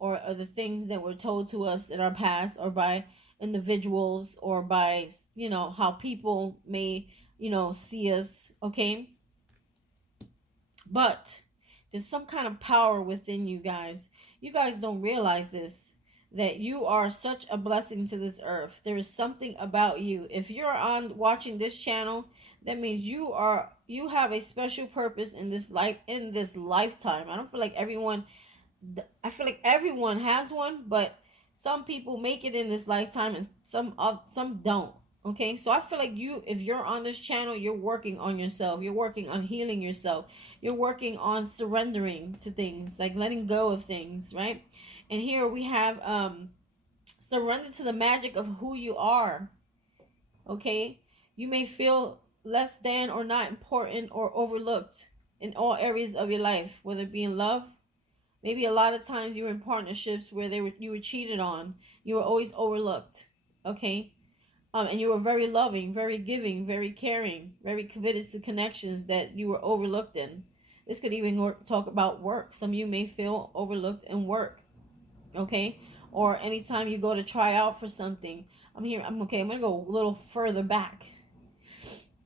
or the things that were told to us in our past, or by individuals, or by how people may see us, okay? But there's some kind of power within you guys. You guys don't realize this, that you are such a blessing to this earth. There is something about you. If you're on watching this channel, that means you have a special purpose in this lifetime. I feel like everyone has one, but some people make it in this lifetime and some don't. Okay, so I feel like if you're on this channel, you're working on yourself. You're working on healing yourself. You're working on surrendering to things, like letting go of things, right? And here we have surrender to the magic of who you are. Okay, you may feel less than or not important or overlooked in all areas of your life, whether it be in love. Maybe a lot of times you were in partnerships where you were cheated on. You were always overlooked. Okay. And you were very loving, very giving, very caring, very committed to connections that you were overlooked in. This could even talk about work. Some of you may feel overlooked in work. Okay. Or anytime you go to try out for something. I'm going to go a little further back.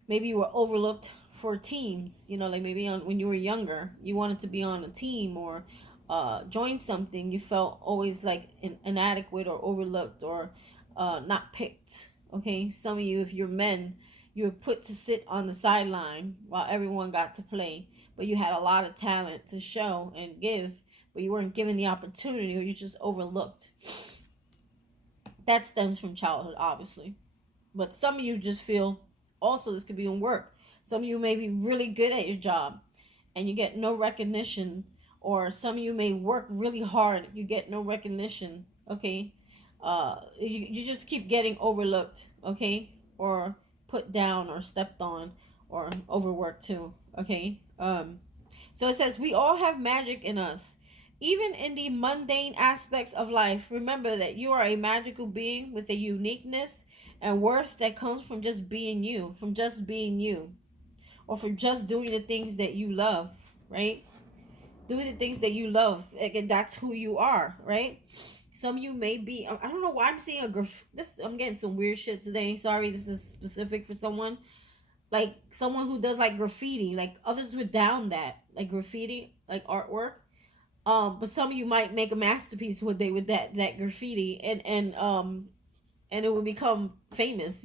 Maybe you were overlooked for teams. Like maybe when you were younger, you wanted to be on a team or join something. You felt always like inadequate or overlooked or not picked. Okay, some of you, if you're men, you were put to sit on the sideline while everyone got to play, but you had a lot of talent to show and give, but you weren't given the opportunity, or you just overlooked. That stems from childhood, obviously. But some of you just feel, also this could be in work. Some of you may be really good at your job and you get no recognition, or some of you may work really hard, you get no recognition, okay? You just keep getting overlooked, okay? Or put down or stepped on or overworked too, okay? So it says, we all have magic in us. Even in the mundane aspects of life, remember that you are a magical being with a uniqueness and worth that comes from just being you, or from just doing the things that you love, right? Doing the things that you love, and that's who you are, right? Some of you may be, I don't know why I'm seeing I'm getting some weird shit today. Sorry, this is specific for someone. Like someone who does like graffiti, like others would down that, like graffiti, like artwork. But some of you might make a masterpiece with that graffiti, and it would become famous,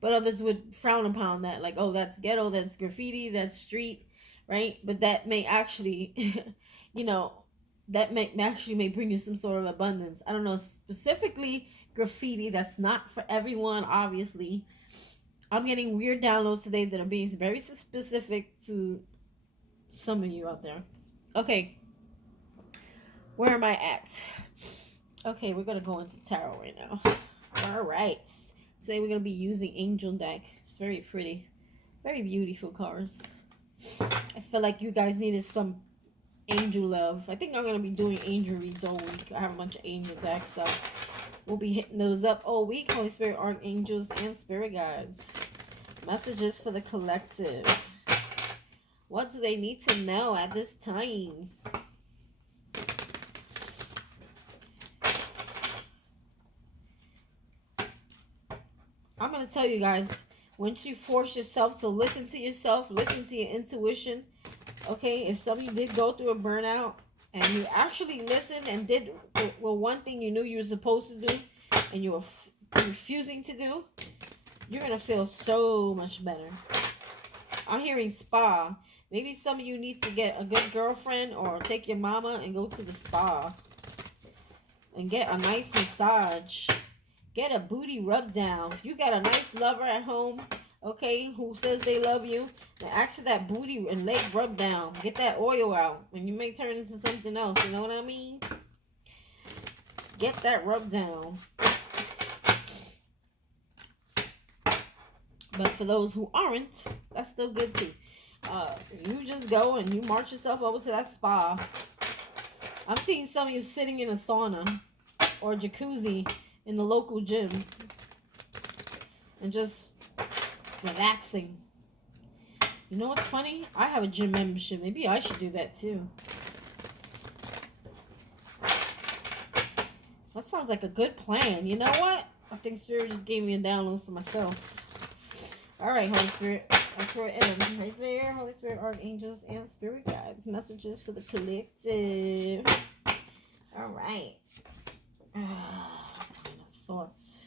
But others would frown upon that, like, oh, that's ghetto, that's graffiti, that's street, right? But that may actually, that may bring you some sort of abundance. I don't know, specifically graffiti, that's not for everyone, obviously. I'm getting weird downloads today that are being very specific to some of you out there. Okay, where am I at? Okay, we're gonna go into tarot right now. All right, today we're gonna be using Angel deck. It's very pretty, very beautiful cards. I feel like you guys needed some angel love. I think I'm gonna be doing angel reads all week. I have a bunch of angel decks, so we'll be hitting those up all week. Holy Spirit, archangels, and spirit guides. Messages for the collective. What do they need to know at this time? I'm going to tell you guys, once you force yourself to listen to yourself, listen to your intuition, okay, if some of you did go through a burnout and you actually listened and did one thing you knew you were supposed to do and you were refusing to do, you're going to feel so much better. I'm hearing spa. Maybe some of you need to get a good girlfriend or take your mama and go to the spa and get a nice massage. Get a booty rub down. If you got a nice lover at home, okay, who says they love you, then ask for that booty and leg rub down. Get that oil out, and you may turn into something else. You know what I mean? Get that rub down. But for those who aren't, that's still good too. You just go and you march yourself over to that spa. I'm seeing some of you sitting in a sauna or a jacuzzi in the local gym and just relaxing. You know what's funny? I have a gym membership. Maybe I should do that too. That sounds like a good plan. You know what? I think Spirit just gave me a download for myself. All right, Holy Spirit. That's where it ends. Right there. Holy Spirit, archangels, and spirit guides. Messages for the collective. All right. Thoughts.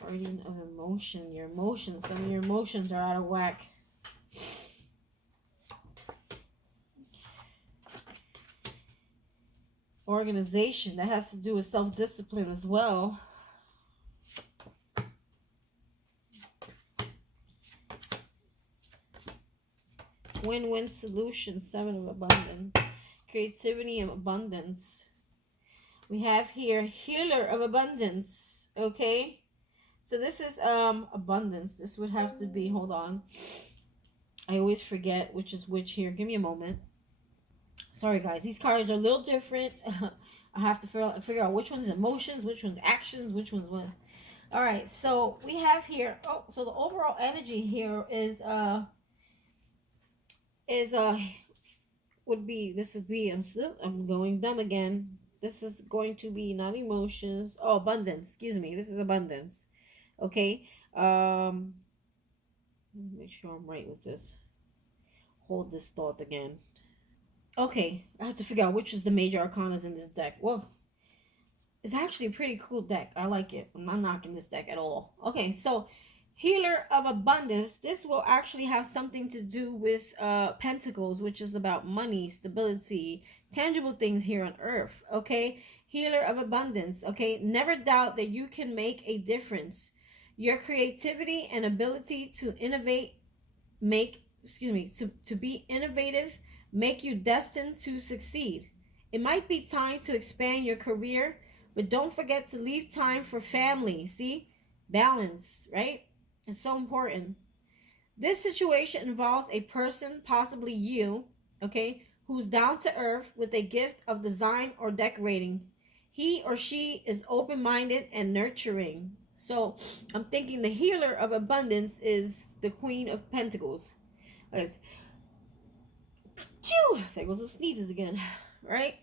Guardian of emotion. Your emotions. Some of your emotions are out of whack. Organization. That has to do with self-discipline as well. Win-win solution. 7 of abundance. Creativity and abundance. We have here healer of abundance. Okay. So this is abundance. This would have to be, hold on. I always forget which is which here. Give me a moment. Sorry guys. These cards are a little different. I have to figure out which one's emotions, which one's actions, which one's what. All right. So we have here, so the overall energy here is would be, this would be, I'm going dumb again. This is going to be not emotions. Oh, abundance. Excuse me. This is abundance. Okay. Make sure I'm right with this. Hold this thought again. Okay. I have to figure out which is the major arcanas in this deck. Whoa. It's actually a pretty cool deck. I like it. I'm not knocking this deck at all. Okay. So, healer of abundance. This will actually have something to do with pentacles, which is about money, stability, tangible things here on earth. Okay. Healer of abundance. Okay. Never doubt that you can make a difference. Your creativity and ability to innovate to be innovative make you destined to succeed. It might be time to expand your career, but don't forget to leave time for family. See? Balance, right? It's so important. This situation involves a person, possibly you, okay, who's down to earth with a gift of design or decorating. He or she is open-minded and nurturing. So I'm thinking the healer of abundance is the Queen of Pentacles. Okay. There goes the sneezes again, right?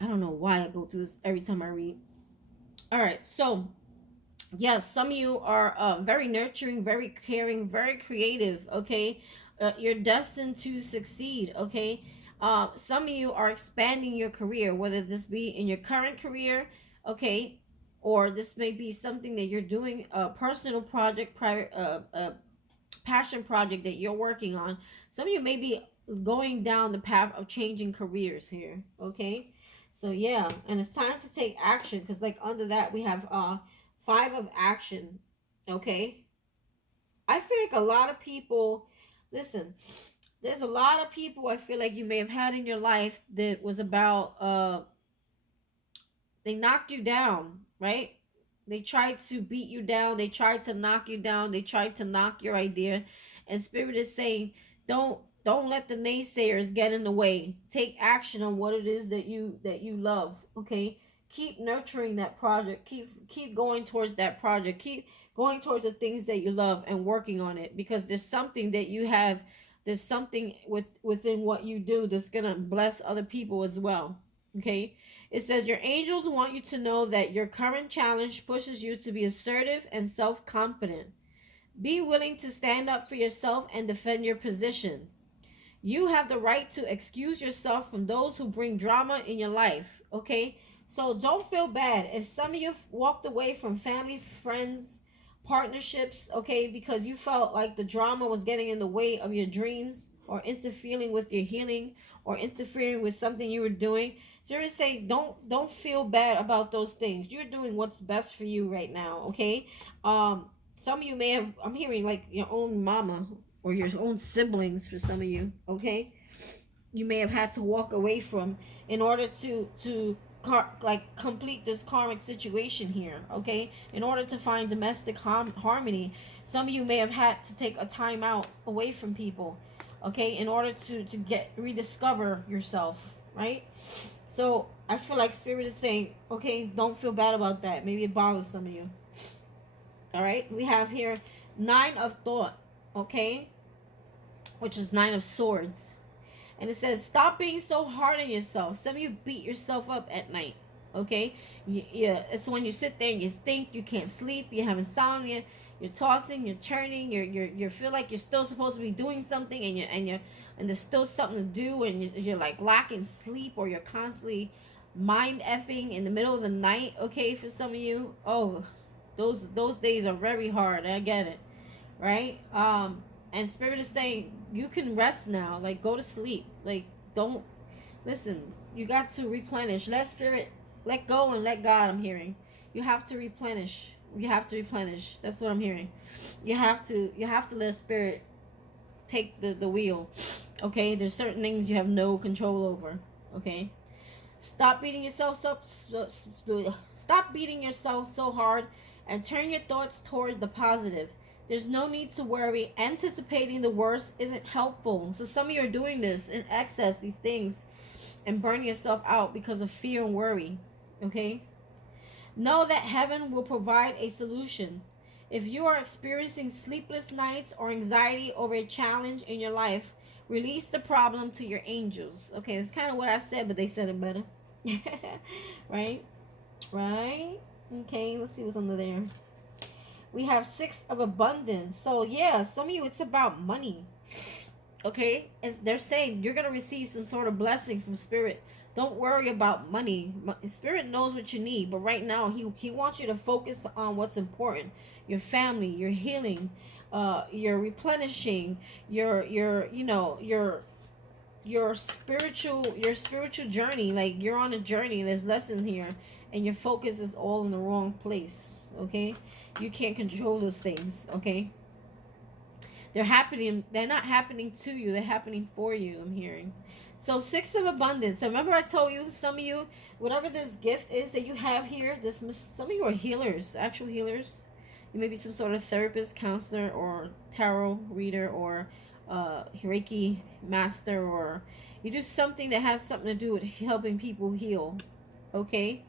I don't know why I go through this every time I read. All right, so yes, some of you are very nurturing, very caring, very creative, okay? You're destined to succeed, okay? Some of you are expanding your career, whether this be in your current career, okay? Or this may be something that you're doing, a personal project, private, passion project that you're working on. Some of you may be going down the path of changing careers here, okay? So yeah, and it's time to take action, because like under that we have 5 of action, okay? I feel like a lot of people, listen, there's a lot of people I feel like you may have had in your life that was about, they knocked you down, right? They tried to beat you down. They tried to knock you down. They tried to knock your idea. And Spirit is saying, don't let the naysayers get in the way. Take action on what it is that you love, okay? Keep nurturing that project. Keep going towards that project. Keep going towards the things that you love and working on it, because there's something that you have, there's something within what you do that's going to bless other people as well, okay? It says your angels want you to know that your current challenge pushes you to be assertive and self-confident. Be willing to stand up for yourself and defend your position. You have the right to excuse yourself from those who bring drama in your life, okay? So don't feel bad. If some of you walked away from family, friends, partnerships, okay, because you felt like the drama was getting in the way of your dreams or interfering with your healing, or interfering with something you were doing. So you're saying don't feel bad about those things. You're doing what's best for you right now, okay? Some of you may have, I'm hearing like your own mama or your own siblings for some of you, okay? You may have had to walk away from in order to like complete this karmic situation here, okay? In order to find domestic harmony, some of you may have had to take a time out away from people, okay, in order to get rediscover yourself, right? So I feel like spirit is saying, okay, don't feel bad about that. Maybe it bothers some of you. All right, we have here 9 of thought, okay, which is 9 of swords. And it says, stop being so hard on yourself. Some of you beat yourself up at night, okay? Yeah, it's when you sit there and you think, you can't sleep, you have insomnia, you're tossing, you're turning, you feel like you're still supposed to be doing something, and there's still something to do, and you're like lacking sleep, or you're constantly mind effing in the middle of the night, okay? For some of you, oh, those days are very hard. I get it, right? And spirit is saying you can rest now. Like, go to sleep. Like, don't listen. You got to replenish. Let spirit let go and let God. I'm hearing you have to replenish. You have to replenish. That's what I'm hearing. You have to let spirit take the wheel. Okay, there's certain things you have no control over. Okay, stop beating yourself up. Stop beating yourself so hard, and turn your thoughts toward the positive. There's no need to worry. Anticipating the worst isn't helpful. So some of you are doing this in excess, these things, and burning yourself out because of fear and worry. Okay? Know that heaven will provide a solution. If you are experiencing sleepless nights or anxiety over a challenge in your life, release the problem to your angels. Okay, that's kind of what I said, but they said it better. Right? Right? Okay, let's see what's under there. We have 6 of abundance. So yeah, some of you, it's about money. Okay, as they're saying, you're gonna receive some sort of blessing from spirit. Don't worry about money. Spirit knows what you need, but right now he wants you to focus on what's important: your family, your healing, your replenishing, your spiritual journey. Like, you're on a journey. There's lessons here, and your focus is all in the wrong place. Okay, you can't control those things. Okay, they're happening. They're not happening to you. They're happening for you. I'm hearing. So 6 of abundance. So remember I told you, some of you, whatever this gift is that you have here, some of you are healers, actual healers. You may be some sort of therapist, counselor, or tarot reader, or Reiki master, or you do something that has something to do with helping people heal. Okay?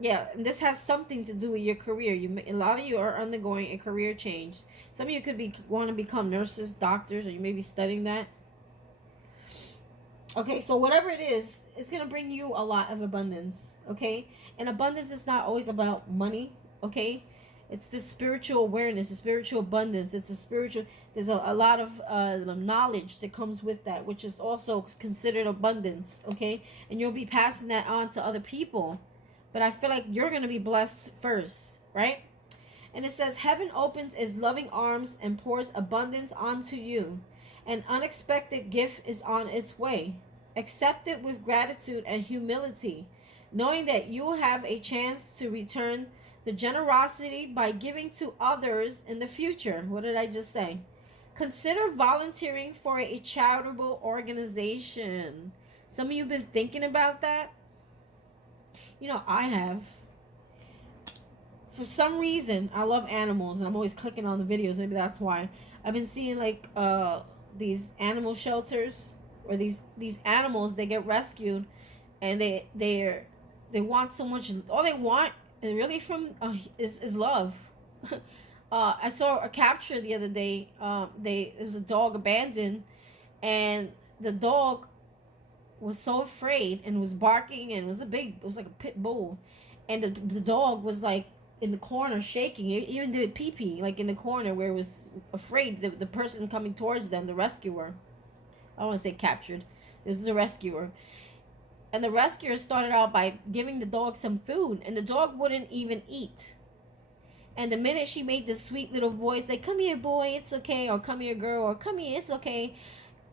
Yeah, and this has something to do with your career. A lot of you are undergoing a career change. Some of you could want to become nurses, doctors, or you may be studying that. Okay, so whatever it is, it's going to bring you a lot of abundance. Okay? And abundance is not always about money. Okay? It's the spiritual awareness, the spiritual abundance. It's the spiritual, there's a lot of knowledge that comes with that, which is also considered abundance. Okay? And you'll be passing that on to other people. But I feel like you're going to be blessed first, right? And it says, heaven opens its loving arms and pours abundance onto you. An unexpected gift is on its way. Accept it with gratitude and humility, knowing that you will have a chance to return the generosity by giving to others in the future. What did I just say? Consider volunteering for a charitable organization. Some of you have been thinking about that. You know, I have. For some reason, I love animals, and I'm always clicking on the videos. Maybe that's why. I've been seeing like these animal shelters, or these animals, they get rescued, and they want so much. All they want, and really from is love. I saw a capture the other day. It was a dog abandoned, and the dog was so afraid and was barking, and it was like a pit bull, and the dog was like in the corner shaking. It even did pee like in the corner where it was afraid the person coming towards them, the rescuer. I don't want to say captured. This is a rescuer. And the rescuer started out by giving the dog some food, and the dog wouldn't even eat. And the minute she made this sweet little voice, like, come here, boy, it's okay, or come here, girl, or come here, it's okay,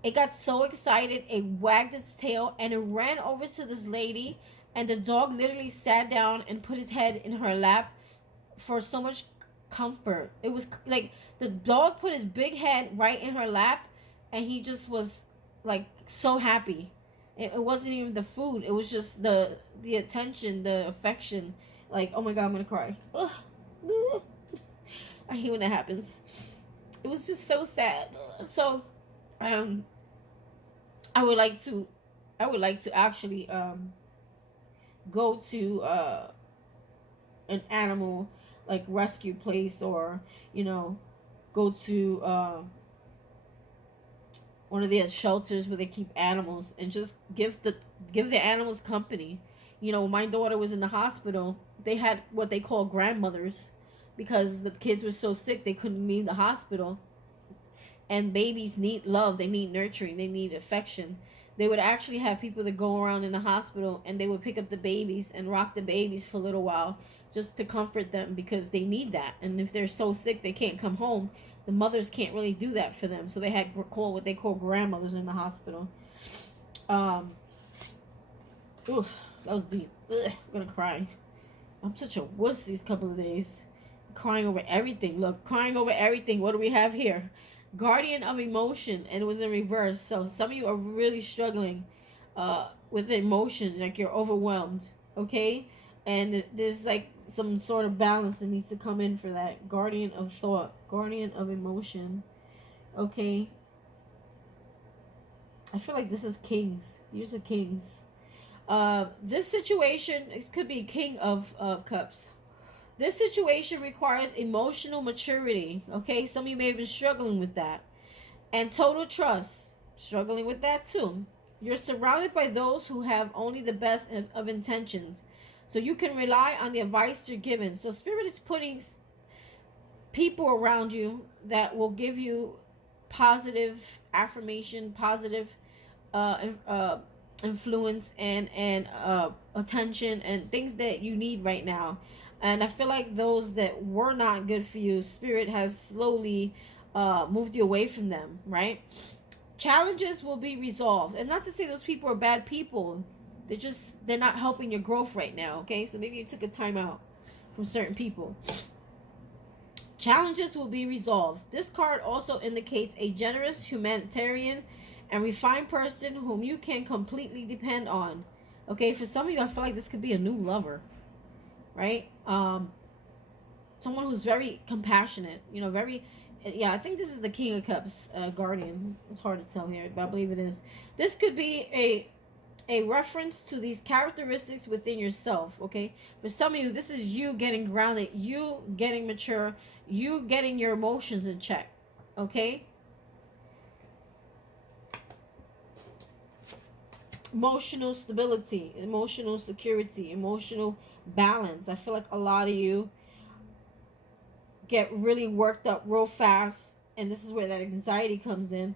it got so excited, it wagged its tail, and it ran over to this lady, and the dog literally sat down and put his head in her lap for so much comfort. It was like the dog put his big head right in her lap, and he just was like so happy. It wasn't even the food, it was just the attention, the affection. Like, oh my god, I'm gonna cry. Ugh. I hate when that happens. It was just so sad. So I would like to actually go to an animal like rescue place, or go to one of the shelters where they keep animals, and just give the animals company. My daughter was in the hospital. They had what they call grandmothers, because the kids were so sick they couldn't leave the hospital. And babies need love, they need nurturing, they need affection. They would actually have people that go around in the hospital, and they would pick up the babies and rock the babies for a little while, just to comfort them, because they need that. And if they're so sick they can't come home, the mothers can't really do that for them. So they had what they call grandmothers in the hospital. Oof, that was deep. Ugh, I'm gonna cry. I'm such a wuss these couple of days. Crying over everything. Look, crying over everything. What do we have here? Guardian of emotion, and it was in reverse. So some of you are really struggling with emotion, like you're overwhelmed, okay? And there's like some sort of balance that needs to come in for that. Guardian of thought, guardian of emotion, okay? I feel like this is kings. These are kings. This situation, it could be king of cups. This situation requires emotional maturity, okay? Some of you may have been struggling with that. And total trust, struggling with that too. You're surrounded by those who have only the best of intentions. So you can rely on the advice you're given. So Spirit is putting people around you that will give you positive affirmation, positive influence, and attention, and things that you need right now. And I feel like those that were not good for you, Spirit has slowly moved you away from them, right? Challenges will be resolved. And not to say those people are bad people. They're not helping your growth right now, okay? So maybe you took a time out from certain people. Challenges will be resolved. This card also indicates a generous, humanitarian, and refined person whom you can completely depend on. Okay, for some of you, I feel like this could be a new lover, right? Someone who's very compassionate, very, I think this is the King of Cups, guardian. It's hard to tell here, but I believe it is. This could be a reference to these characteristics within yourself, okay? For some of you, this is you getting grounded, you getting mature, you getting your emotions in check, okay? Emotional stability, emotional security, emotional balance. I feel like a lot of you get really worked up real fast, and this is where that anxiety comes in,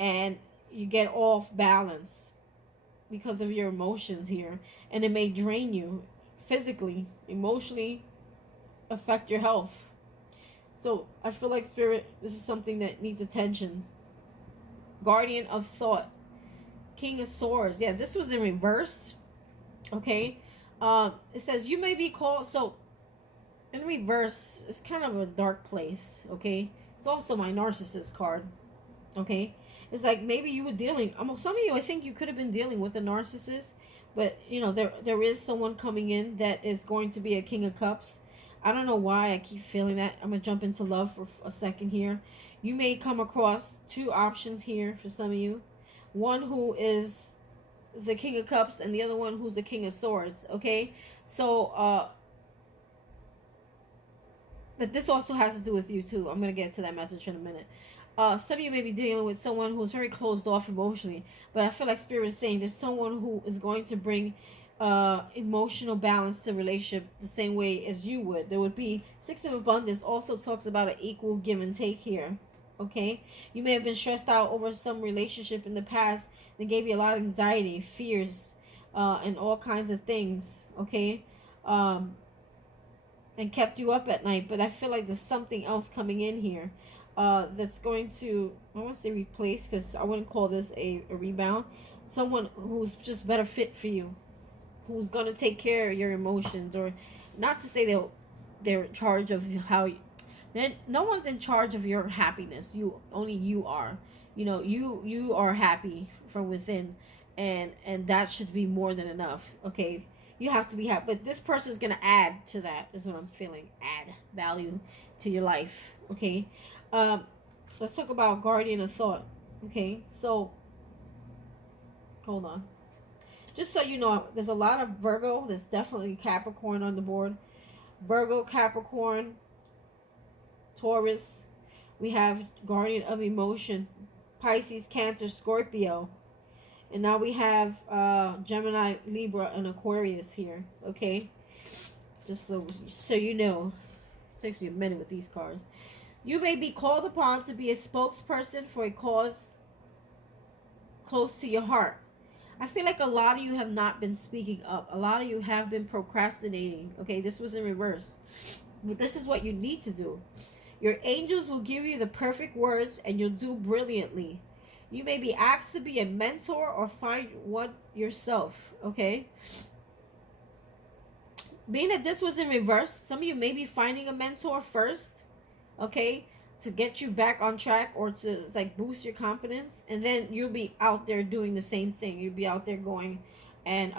and you get off balance because of your emotions here, and it may drain you physically, emotionally, affect your health. So I feel like Spirit, this is something that needs attention. Guardian of thought, King of Swords. Yeah, this was in reverse, okay? It says you may be called, so in reverse, it's kind of a dark place, okay? It's also my narcissist card, okay? It's like maybe you were dealing, some of you, I think you could have been dealing with a narcissist, but, there is someone coming in that is going to be a King of Cups. I don't know why I keep feeling that. I'm going to jump into love for a second here. You may come across two options here for some of you. One who is the King of Cups, and the other one who's the King of Swords, okay? So, but this also has to do with you too. I'm going to get to that message in a minute. Some of you may be dealing with someone who's very closed off emotionally, but I feel like Spirit is saying there's someone who is going to bring emotional balance to the relationship the same way as you would. There would be Six of Abundance also talks about an equal give and take here, okay? You may have been stressed out over some relationship in the past that gave you a lot of anxiety, fears, and all kinds of things, okay? and kept you up at night. But I feel like there's something else coming in here that's going to, I want to say replace, because I wouldn't call this a rebound. Someone who's just better fit for you, who's going to take care of your emotions, or not to say they're in charge of how then no one's in charge of your happiness. Only you are. You are happy from within, and that should be more than enough. Okay, you have to be happy, but this person is gonna add to that. Is what I'm feeling. Add value to your life. Okay, um, let's talk about guardian of thought. Okay, so hold on. Just so you know, there's a lot of Virgo. There's definitely Capricorn on the board. Virgo, Capricorn, Taurus. We have guardian of emotion, Pisces, Cancer, Scorpio. And now we have Gemini, Libra, and Aquarius here. Okay? Just so you know. It takes me a minute with these cards. You may be called upon to be a spokesperson for a cause close to your heart. I feel like a lot of you have not been speaking up. A lot of you have been procrastinating. Okay, this was in reverse. But this is what you need to do. Your angels will give you the perfect words and you'll do brilliantly. You may be asked to be a mentor or find one yourself. Okay? Being that this was in reverse, some of you may be finding a mentor first. Okay? To get you back on track, or to like boost your confidence, and then you'll be out there doing the same thing. You'll be out there going and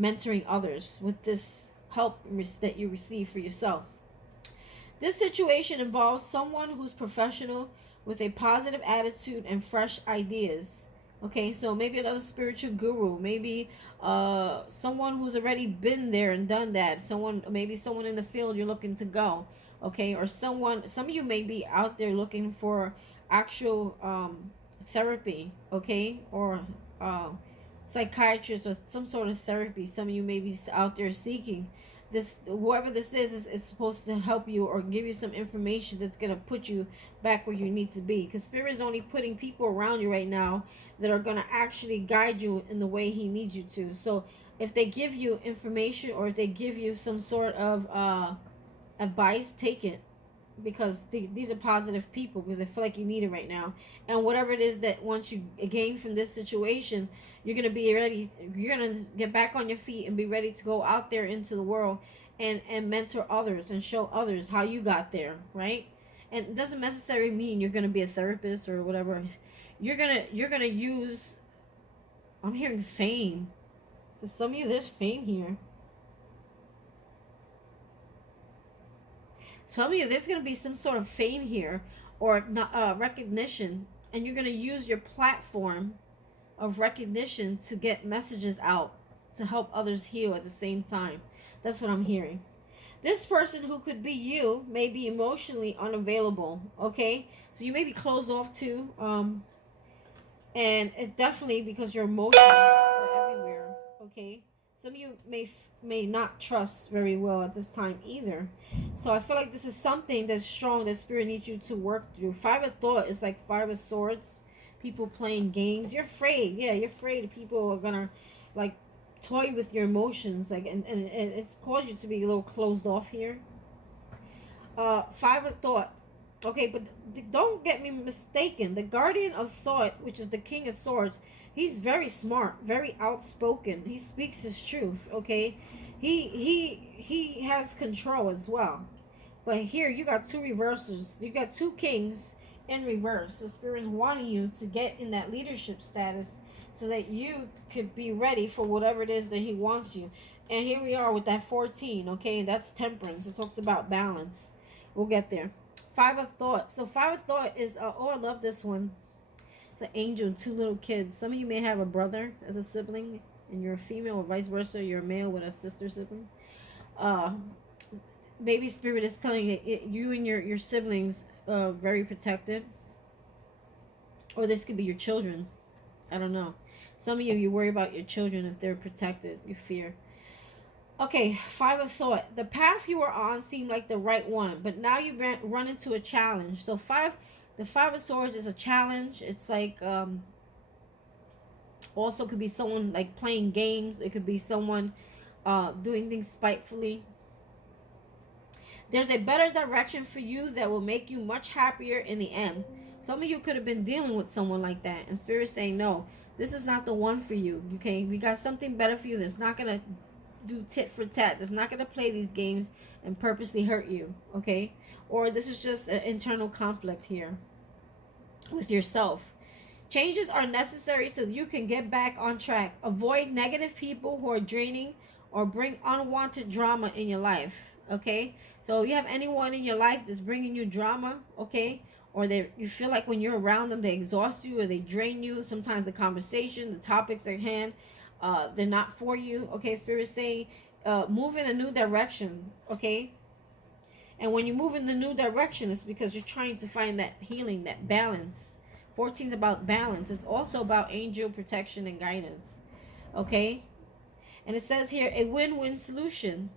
mentoring others with this help that you receive for yourself. This situation involves someone who's professional with a positive attitude and fresh ideas. Okay, so maybe another spiritual guru, maybe someone who's already been there and done that. Maybe someone in the field you're looking to go. Okay, or some of you may be out there looking for actual therapy, okay, or psychiatrist or some sort of therapy. Some of you may be out there seeking this. Whoever this is supposed to help you or give you some information that's going to put you back where you need to be, because Spirit is only putting people around you right now that are going to actually guide you in the way he needs you to. So if they give you information, or if they give you some sort of advice, take it, because these are positive people, because I feel like you need it right now. And whatever it is that once you gain from this situation, you're going to be ready. You're going to get back on your feet and be ready to go out there into the world and mentor others and show others how you got there, right? And it doesn't necessarily mean you're going to be a therapist or whatever. You're going to use, I'm hearing fame. For some of you, there's fame here. Some of you, there's going to be some sort of fame here, or recognition, and you're going to use your platform of recognition to get messages out to help others heal at the same time. That's what I'm hearing. This person, who could be you, may be emotionally unavailable. Okay, so you may be closed off too, and it's definitely because your emotions are everywhere. Okay, some of you may not trust very well at this time either. So I feel like this is something that's strong that Spirit needs you to work through. Five of Thought is like Five of Swords. People playing games. You're afraid. Yeah, you're afraid people are gonna like toy with your emotions, like, and it's caused you to be a little closed off here. Five of Thought. Okay, but don't get me mistaken. The Guardian of Thought, which is the King of Swords, he's very smart, very outspoken. He speaks his truth, okay? He has control as well. But here you got two reversals. You got two kings in reverse. The Spirit is wanting you to get in that leadership status so that you could be ready for whatever it is that he wants you. And here we are with that 14, okay? That's temperance. It talks about balance. We'll get there. Five of Thought. So Five of Thought is, oh, I love this one. It's an angel and two little kids. Some of you may have a brother as a sibling, and you're a female, or vice versa. You're a male with a sister sibling. Baby Spirit is telling you and your siblings very protected. Or this could be your children. I don't know. Some of you worry about your children if they're protected. You fear. Okay, Five of Thought. The path you were on seemed like the right one, but now you run into a challenge. So the Five of Swords is a challenge. It's like, also could be someone like playing games. It could be someone doing things spitefully. There's a better direction for you that will make you much happier in the end. Some of you could have been dealing with someone like that, and Spirit saying, no, this is not the one for you. Okay, we got something better for you that's not going to do tit for tat. That's not going to play these games and purposely hurt you. Okay, or this is just an internal conflict here with yourself. Changes are necessary so you can get back on track. Avoid negative people who are draining or bring unwanted drama in your life. Okay, so you have anyone in your life that's bringing you drama, okay, or you feel like when you're around them they exhaust you or they drain you. Sometimes the conversation, the topics at hand, they're not for you. Okay, Spirit saying move in a new direction. Okay, and when you move in the new direction, it's because you're trying to find that healing, that balance. 14 is about balance. It's also about angel protection and guidance. Okay, and it says here a win-win solution.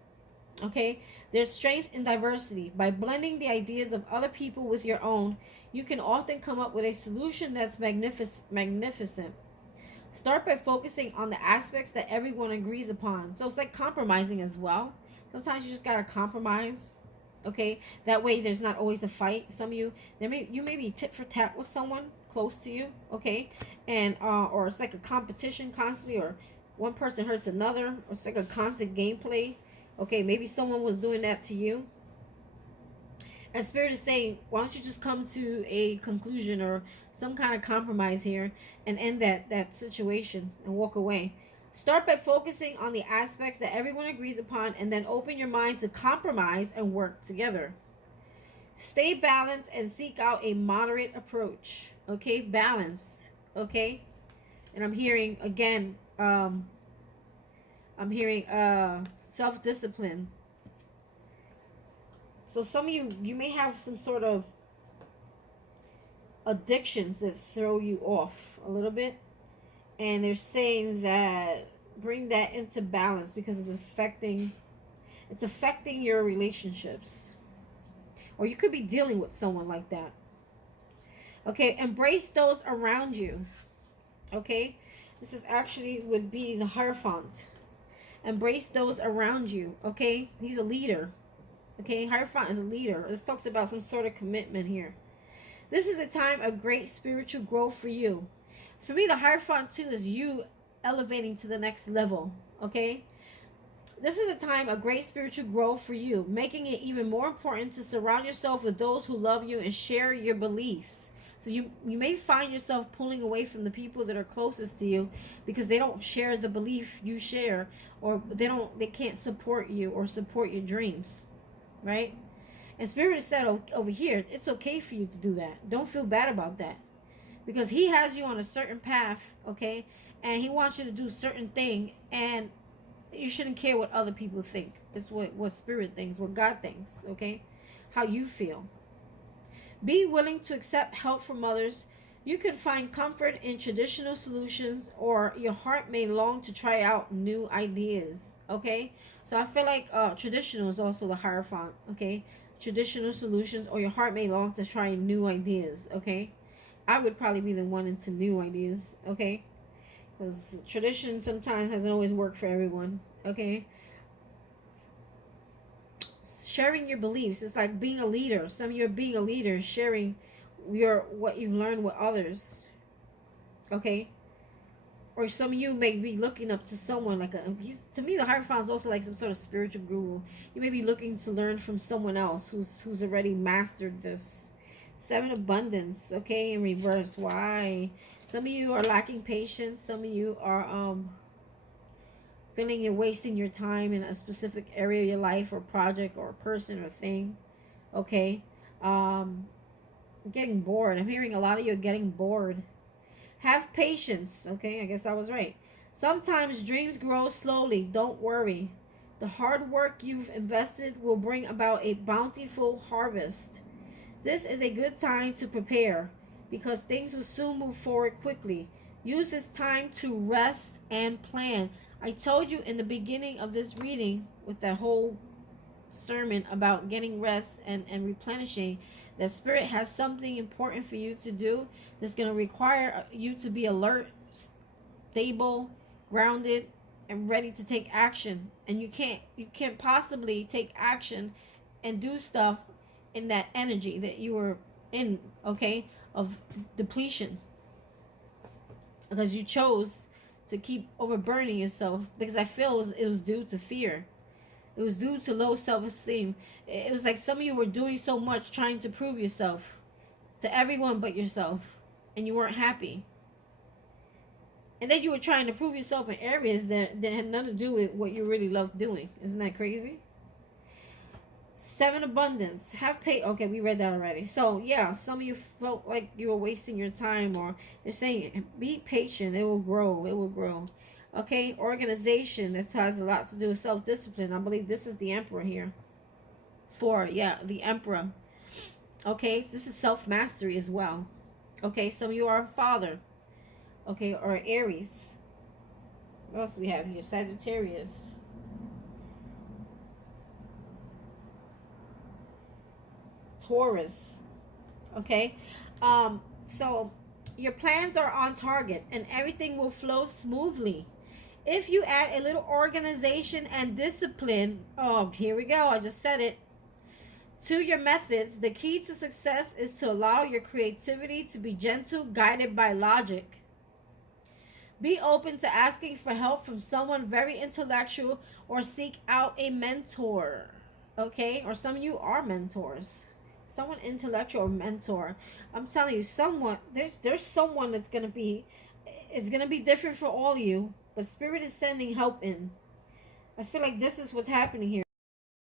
Okay, there's strength in diversity. By blending the ideas of other people with your own, you can often come up with a solution that's magnificent. Start by focusing on the aspects that everyone agrees upon. So it's like compromising as well. Sometimes you just gotta compromise. Okay, that way there's not always a fight. Some of you, you may be tit for tat with someone close to you. Okay, and or it's like a competition constantly, or one person hurts another, or it's like a constant gameplay. Okay, maybe someone was doing that to you. And Spirit is saying, why don't you just come to a conclusion or some kind of compromise here and end that situation and walk away. Start by focusing on the aspects that everyone agrees upon and then open your mind to compromise and work together. Stay balanced and seek out a moderate approach. Okay, balance. Okay, and I'm hearing again, self-discipline. So some of you may have some sort of addictions that throw you off a little bit, and they're saying that bring that into balance because it's affecting your relationships, or you could be dealing with someone like that. Okay, embrace those around you. Okay, this is actually would be the Hierophant. Embrace those around you. Okay, he's a leader. Okay, Hierophant is a leader. This talks about some sort of commitment here. This is a time of great spiritual growth for you. For me, the Hierophant too is you elevating to the next level. Okay, this is a time of great spiritual growth for you, making it even more important to surround yourself with those who love you and share your beliefs. So you may find yourself pulling away from the people that are closest to you because they don't share the belief you share, or they can't support you or support your dreams, right? And Spirit has said over here, it's okay for you to do that. Don't feel bad about that, because He has you on a certain path, okay, and He wants you to do certain thing, and you shouldn't care what other people think. It's what Spirit thinks, what God thinks, okay, how you feel. Be willing to accept help from others. You can find comfort in traditional solutions, or your heart may long to try out new ideas. Okay, so I feel like traditional is also the Hierophant. Okay, traditional solutions, or your heart may long to try new ideas. Okay, I would probably be the one into new ideas. Okay, because tradition sometimes hasn't always worked for everyone. Okay, sharing your beliefs, it's like being a leader. Some of you are being a leader, sharing what you've learned with others. Okay, or some of you may be looking up to someone like to me the Hierophant is also like some sort of spiritual guru. You may be looking to learn from someone else who's already mastered this. 7 abundance, okay, in reverse. Why? Some of you are lacking patience. Some of you are feeling you're wasting your time in a specific area of your life, or project, or person, or thing. Okay, getting bored. I'm hearing a lot of you are getting bored. Have patience. Okay, I guess I was right. Sometimes dreams grow slowly. Don't worry. The hard work you've invested will bring about a bountiful harvest. This is a good time to prepare, because things will soon move forward quickly. Use this time to rest and plan. I told you in the beginning of this reading, with that whole sermon about getting rest and replenishing, that Spirit has something important for you to do that's going to require you to be alert, stable, grounded, and ready to take action. And you can't possibly take action and do stuff in that energy that you were in, okay, of depletion, because you chose to keep overburning yourself, because I feel it was due to fear. It was due to low self-esteem. It was like some of you were doing so much trying to prove yourself to everyone but yourself, and you weren't happy. And then you were trying to prove yourself in areas that had nothing to do with what you really loved doing. Isn't that crazy? 7 abundance. Have okay, we read that already. So yeah, some of you felt like you were wasting your time, or they're saying be patient, it will grow, it will grow. Okay, organization. This has a lot to do with self-discipline. I believe this is the Emperor here. 4, yeah, the Emperor. Okay, this is self-mastery as well. Okay, some of you are a father. Okay, or Aries. What else do we have here? Sagittarius. Taurus. Okay, so your plans are on target and everything will flow smoothly if you add a little organization and discipline. Oh, here we go, I just said it. To your methods, the key to success is to allow your creativity to be gentle, guided by logic. Be open to asking for help from someone very intellectual, or seek out a mentor. Okay, or some of you are mentors. Someone intellectual or mentor. I'm telling you, someone, there's someone that's gonna be, it's gonna be different for all of you, but Spirit is sending help in. I feel like this is what's happening here.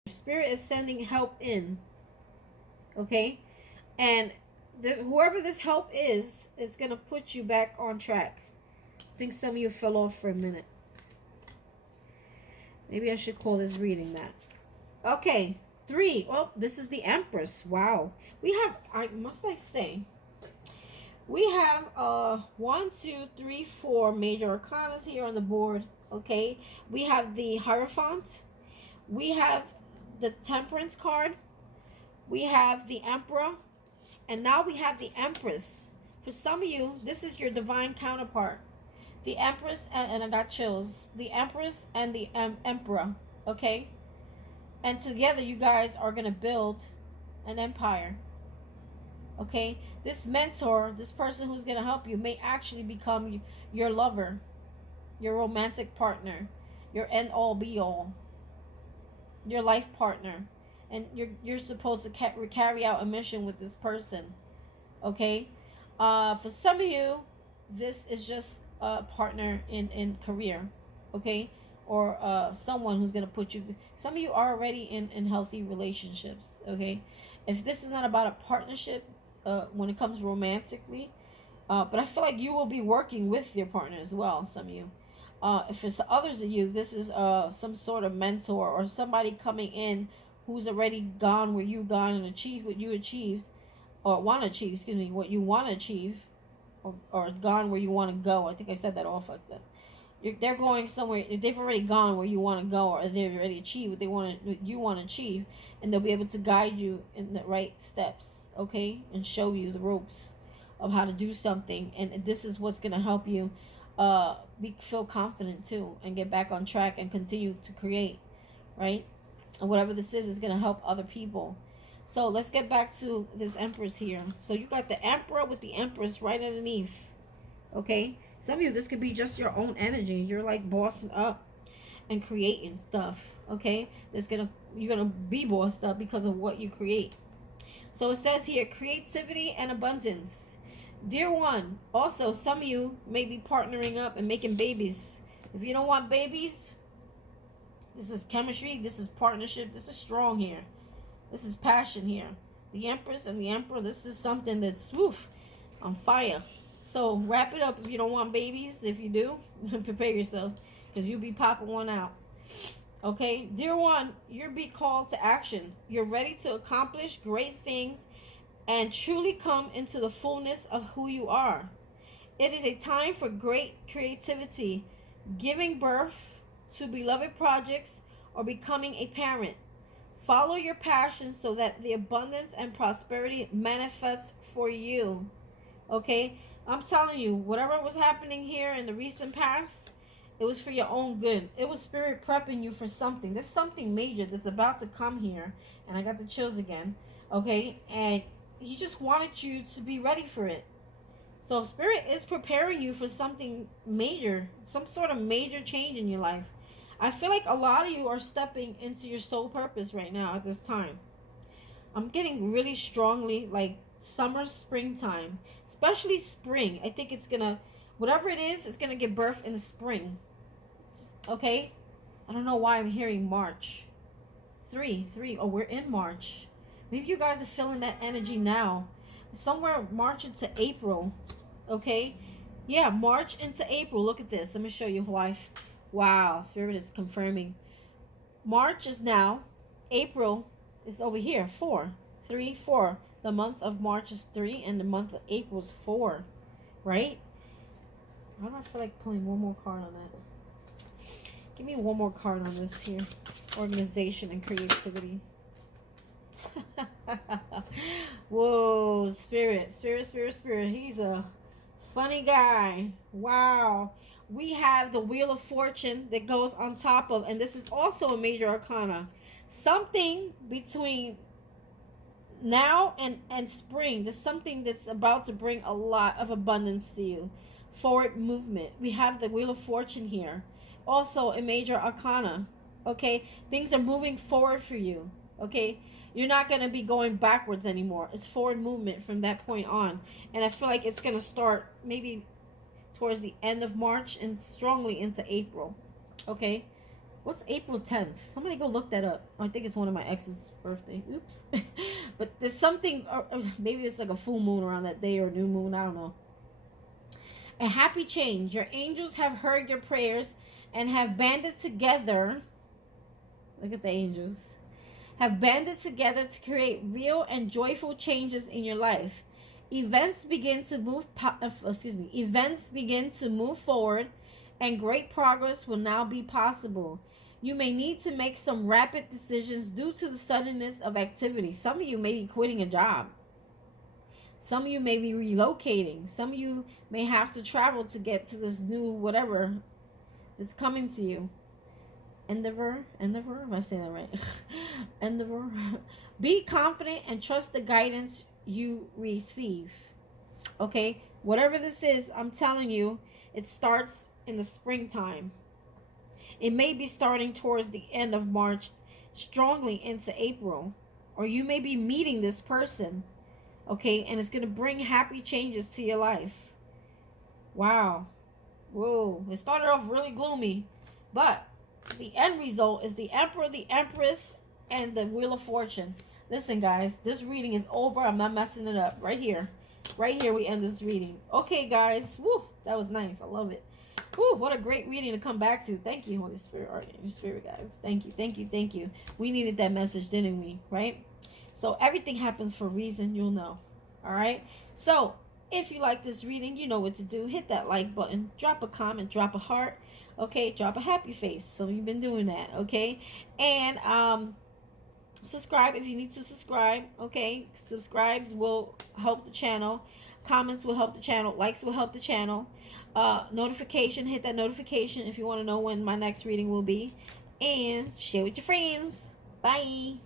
Spirit is sending help in. Okay, and whoever this help is gonna put you back on track. I think some of you fell off for a minute. Maybe I should call this reading that. Okay. 3. Well, this is the Empress. Wow. We have, I say, we have 1, 2, 3, 4 major arcanas here on the board. Okay. We have the Hierophant. We have the Temperance card. We have the Emperor. And now we have the Empress. For some of you, this is your divine counterpart. The Empress, and I got chills. The Empress and the Emperor. Okay. And together you guys are going to build an empire. Okay? This mentor, this person who's going to help you, may actually become your lover, your romantic partner, your end-all be-all, your life partner. And you're supposed to carry out a mission with this person. Okay? For some of you, this is just a partner in career. Okay? Or someone who's going to put you, some of you are already in healthy relationships, okay? If this is not about a partnership when it comes romantically, but I feel like you will be working with your partner as well, some of you. If it's others of you, this is some sort of mentor or somebody coming in who's already gone where you've gone and achieved what you achieved, or want to achieve, excuse me, what you want to achieve, or gone where you want to go. I think I said that off like that. They're going somewhere. They've already gone where you want to go, or they've already achieved what you want to achieve, and they'll be able to guide you in the right steps, okay, and show you the ropes of how to do something. And this is what's going to help you feel confident too, and get back on track and continue to create, right? And whatever this is going to help other people. So let's get back to this Empress here. So you got the Emperor with the Empress right underneath, okay? Some of you, this could be just your own energy. You're like bossing up and creating stuff, okay? You're gonna be bossed up because of what you create. So it says here, creativity and abundance. Dear one, also some of you may be partnering up and making babies. If you don't want babies, this is chemistry, this is partnership, this is strong here. This is passion here. The Empress and the Emperor, this is something that's on fire. So wrap it up if you don't want babies. If you do, prepare yourself, because you'll be popping one out. Okay, dear one, you're being called to action. You're ready to accomplish great things and truly come into the fullness of who you are. It is a time for great creativity, giving birth to beloved projects, or becoming a parent. Follow your passion so that the abundance and prosperity manifests for you. Okay? I'm telling you, whatever was happening here in the recent past, It was for your own good. It was spirit prepping you for something. There's something major that's about to come here. And I got the chills again. Okay? And he just wanted you to be ready for it. So spirit is preparing you for something major. Some sort of major change in your life. I feel like a lot of you are stepping into your soul purpose right now at this time. I'm getting really strongly like summer, springtime. Especially spring. I think it's going to, whatever it is, it's going to give birth in the spring. Okay? I don't know why I'm hearing March. 3. Oh, we're in March. Maybe you guys are feeling that energy now. Somewhere March into April. Okay? Yeah, March into April. Look at this. Let me show you why. Wow. Spirit is confirming. March is now. April is over here. 4. 3, 4. The month of March is 3 and the month of April is 4. Right? Why do I feel like pulling one more card on that? Give me one more card on this here. Organization and creativity. Whoa, spirit. He's a funny guy. Wow. We have the Wheel of Fortune that goes on top of, and this is also a major arcana. Something between now and spring. There's something that's about to bring a lot of abundance to you. Forward movement. We have the Wheel of Fortune here. Also a major arcana. Okay, things are moving forward for you. Okay, you're not going to be going backwards anymore. It's forward movement from that point on. And I feel like it's going to start maybe towards the end of March and strongly into April. Okay, what's April 10th? Somebody go look that up. I think it's one of my ex's birthday. Oops. But there's something, maybe it's like a full moon around that day or new moon. I don't know. A happy change. Your angels have heard your prayers and have banded together. Look at the angels. Have banded together to create real and joyful changes in your life. Events begin to move forward, and great progress will now be possible. You may need to make some rapid decisions due to the suddenness of activity. Some of you may be quitting a job. Some of you may be relocating. Some of you may have to travel to get to this new whatever that's coming to you. Endeavor, am I saying that right? Endeavor. Be confident and trust the guidance you receive. Okay, whatever this is, I'm telling you, it starts in the springtime. It may be starting towards the end of March, strongly into April, or you may be meeting this person. Okay, and it's going to bring happy changes to your life. Wow. Whoa, it started off really gloomy, but the end result is the Emperor, the Empress, and the Wheel of Fortune. Listen, guys, this reading is over. I'm not messing it up. Right here we end this reading. Okay, guys. Woo, that was nice. I love it. Woo, what a great reading to come back to. Thank you, Holy Spirit, Archangel Spirit, guys. Thank you. We needed that message, didn't we? Right? So everything happens for a reason. You'll know. All right? So if you like this reading, you know what to do. Hit that like button. Drop a comment. Drop a heart. Okay? Drop a happy face. So you've been doing that. Okay? And subscribe if you need to subscribe. Okay? Subscribes will help the channel. Comments will help the channel. Likes will help the channel. Notification. Hit that notification if you want to know when my next reading will be. And share with your friends. Bye.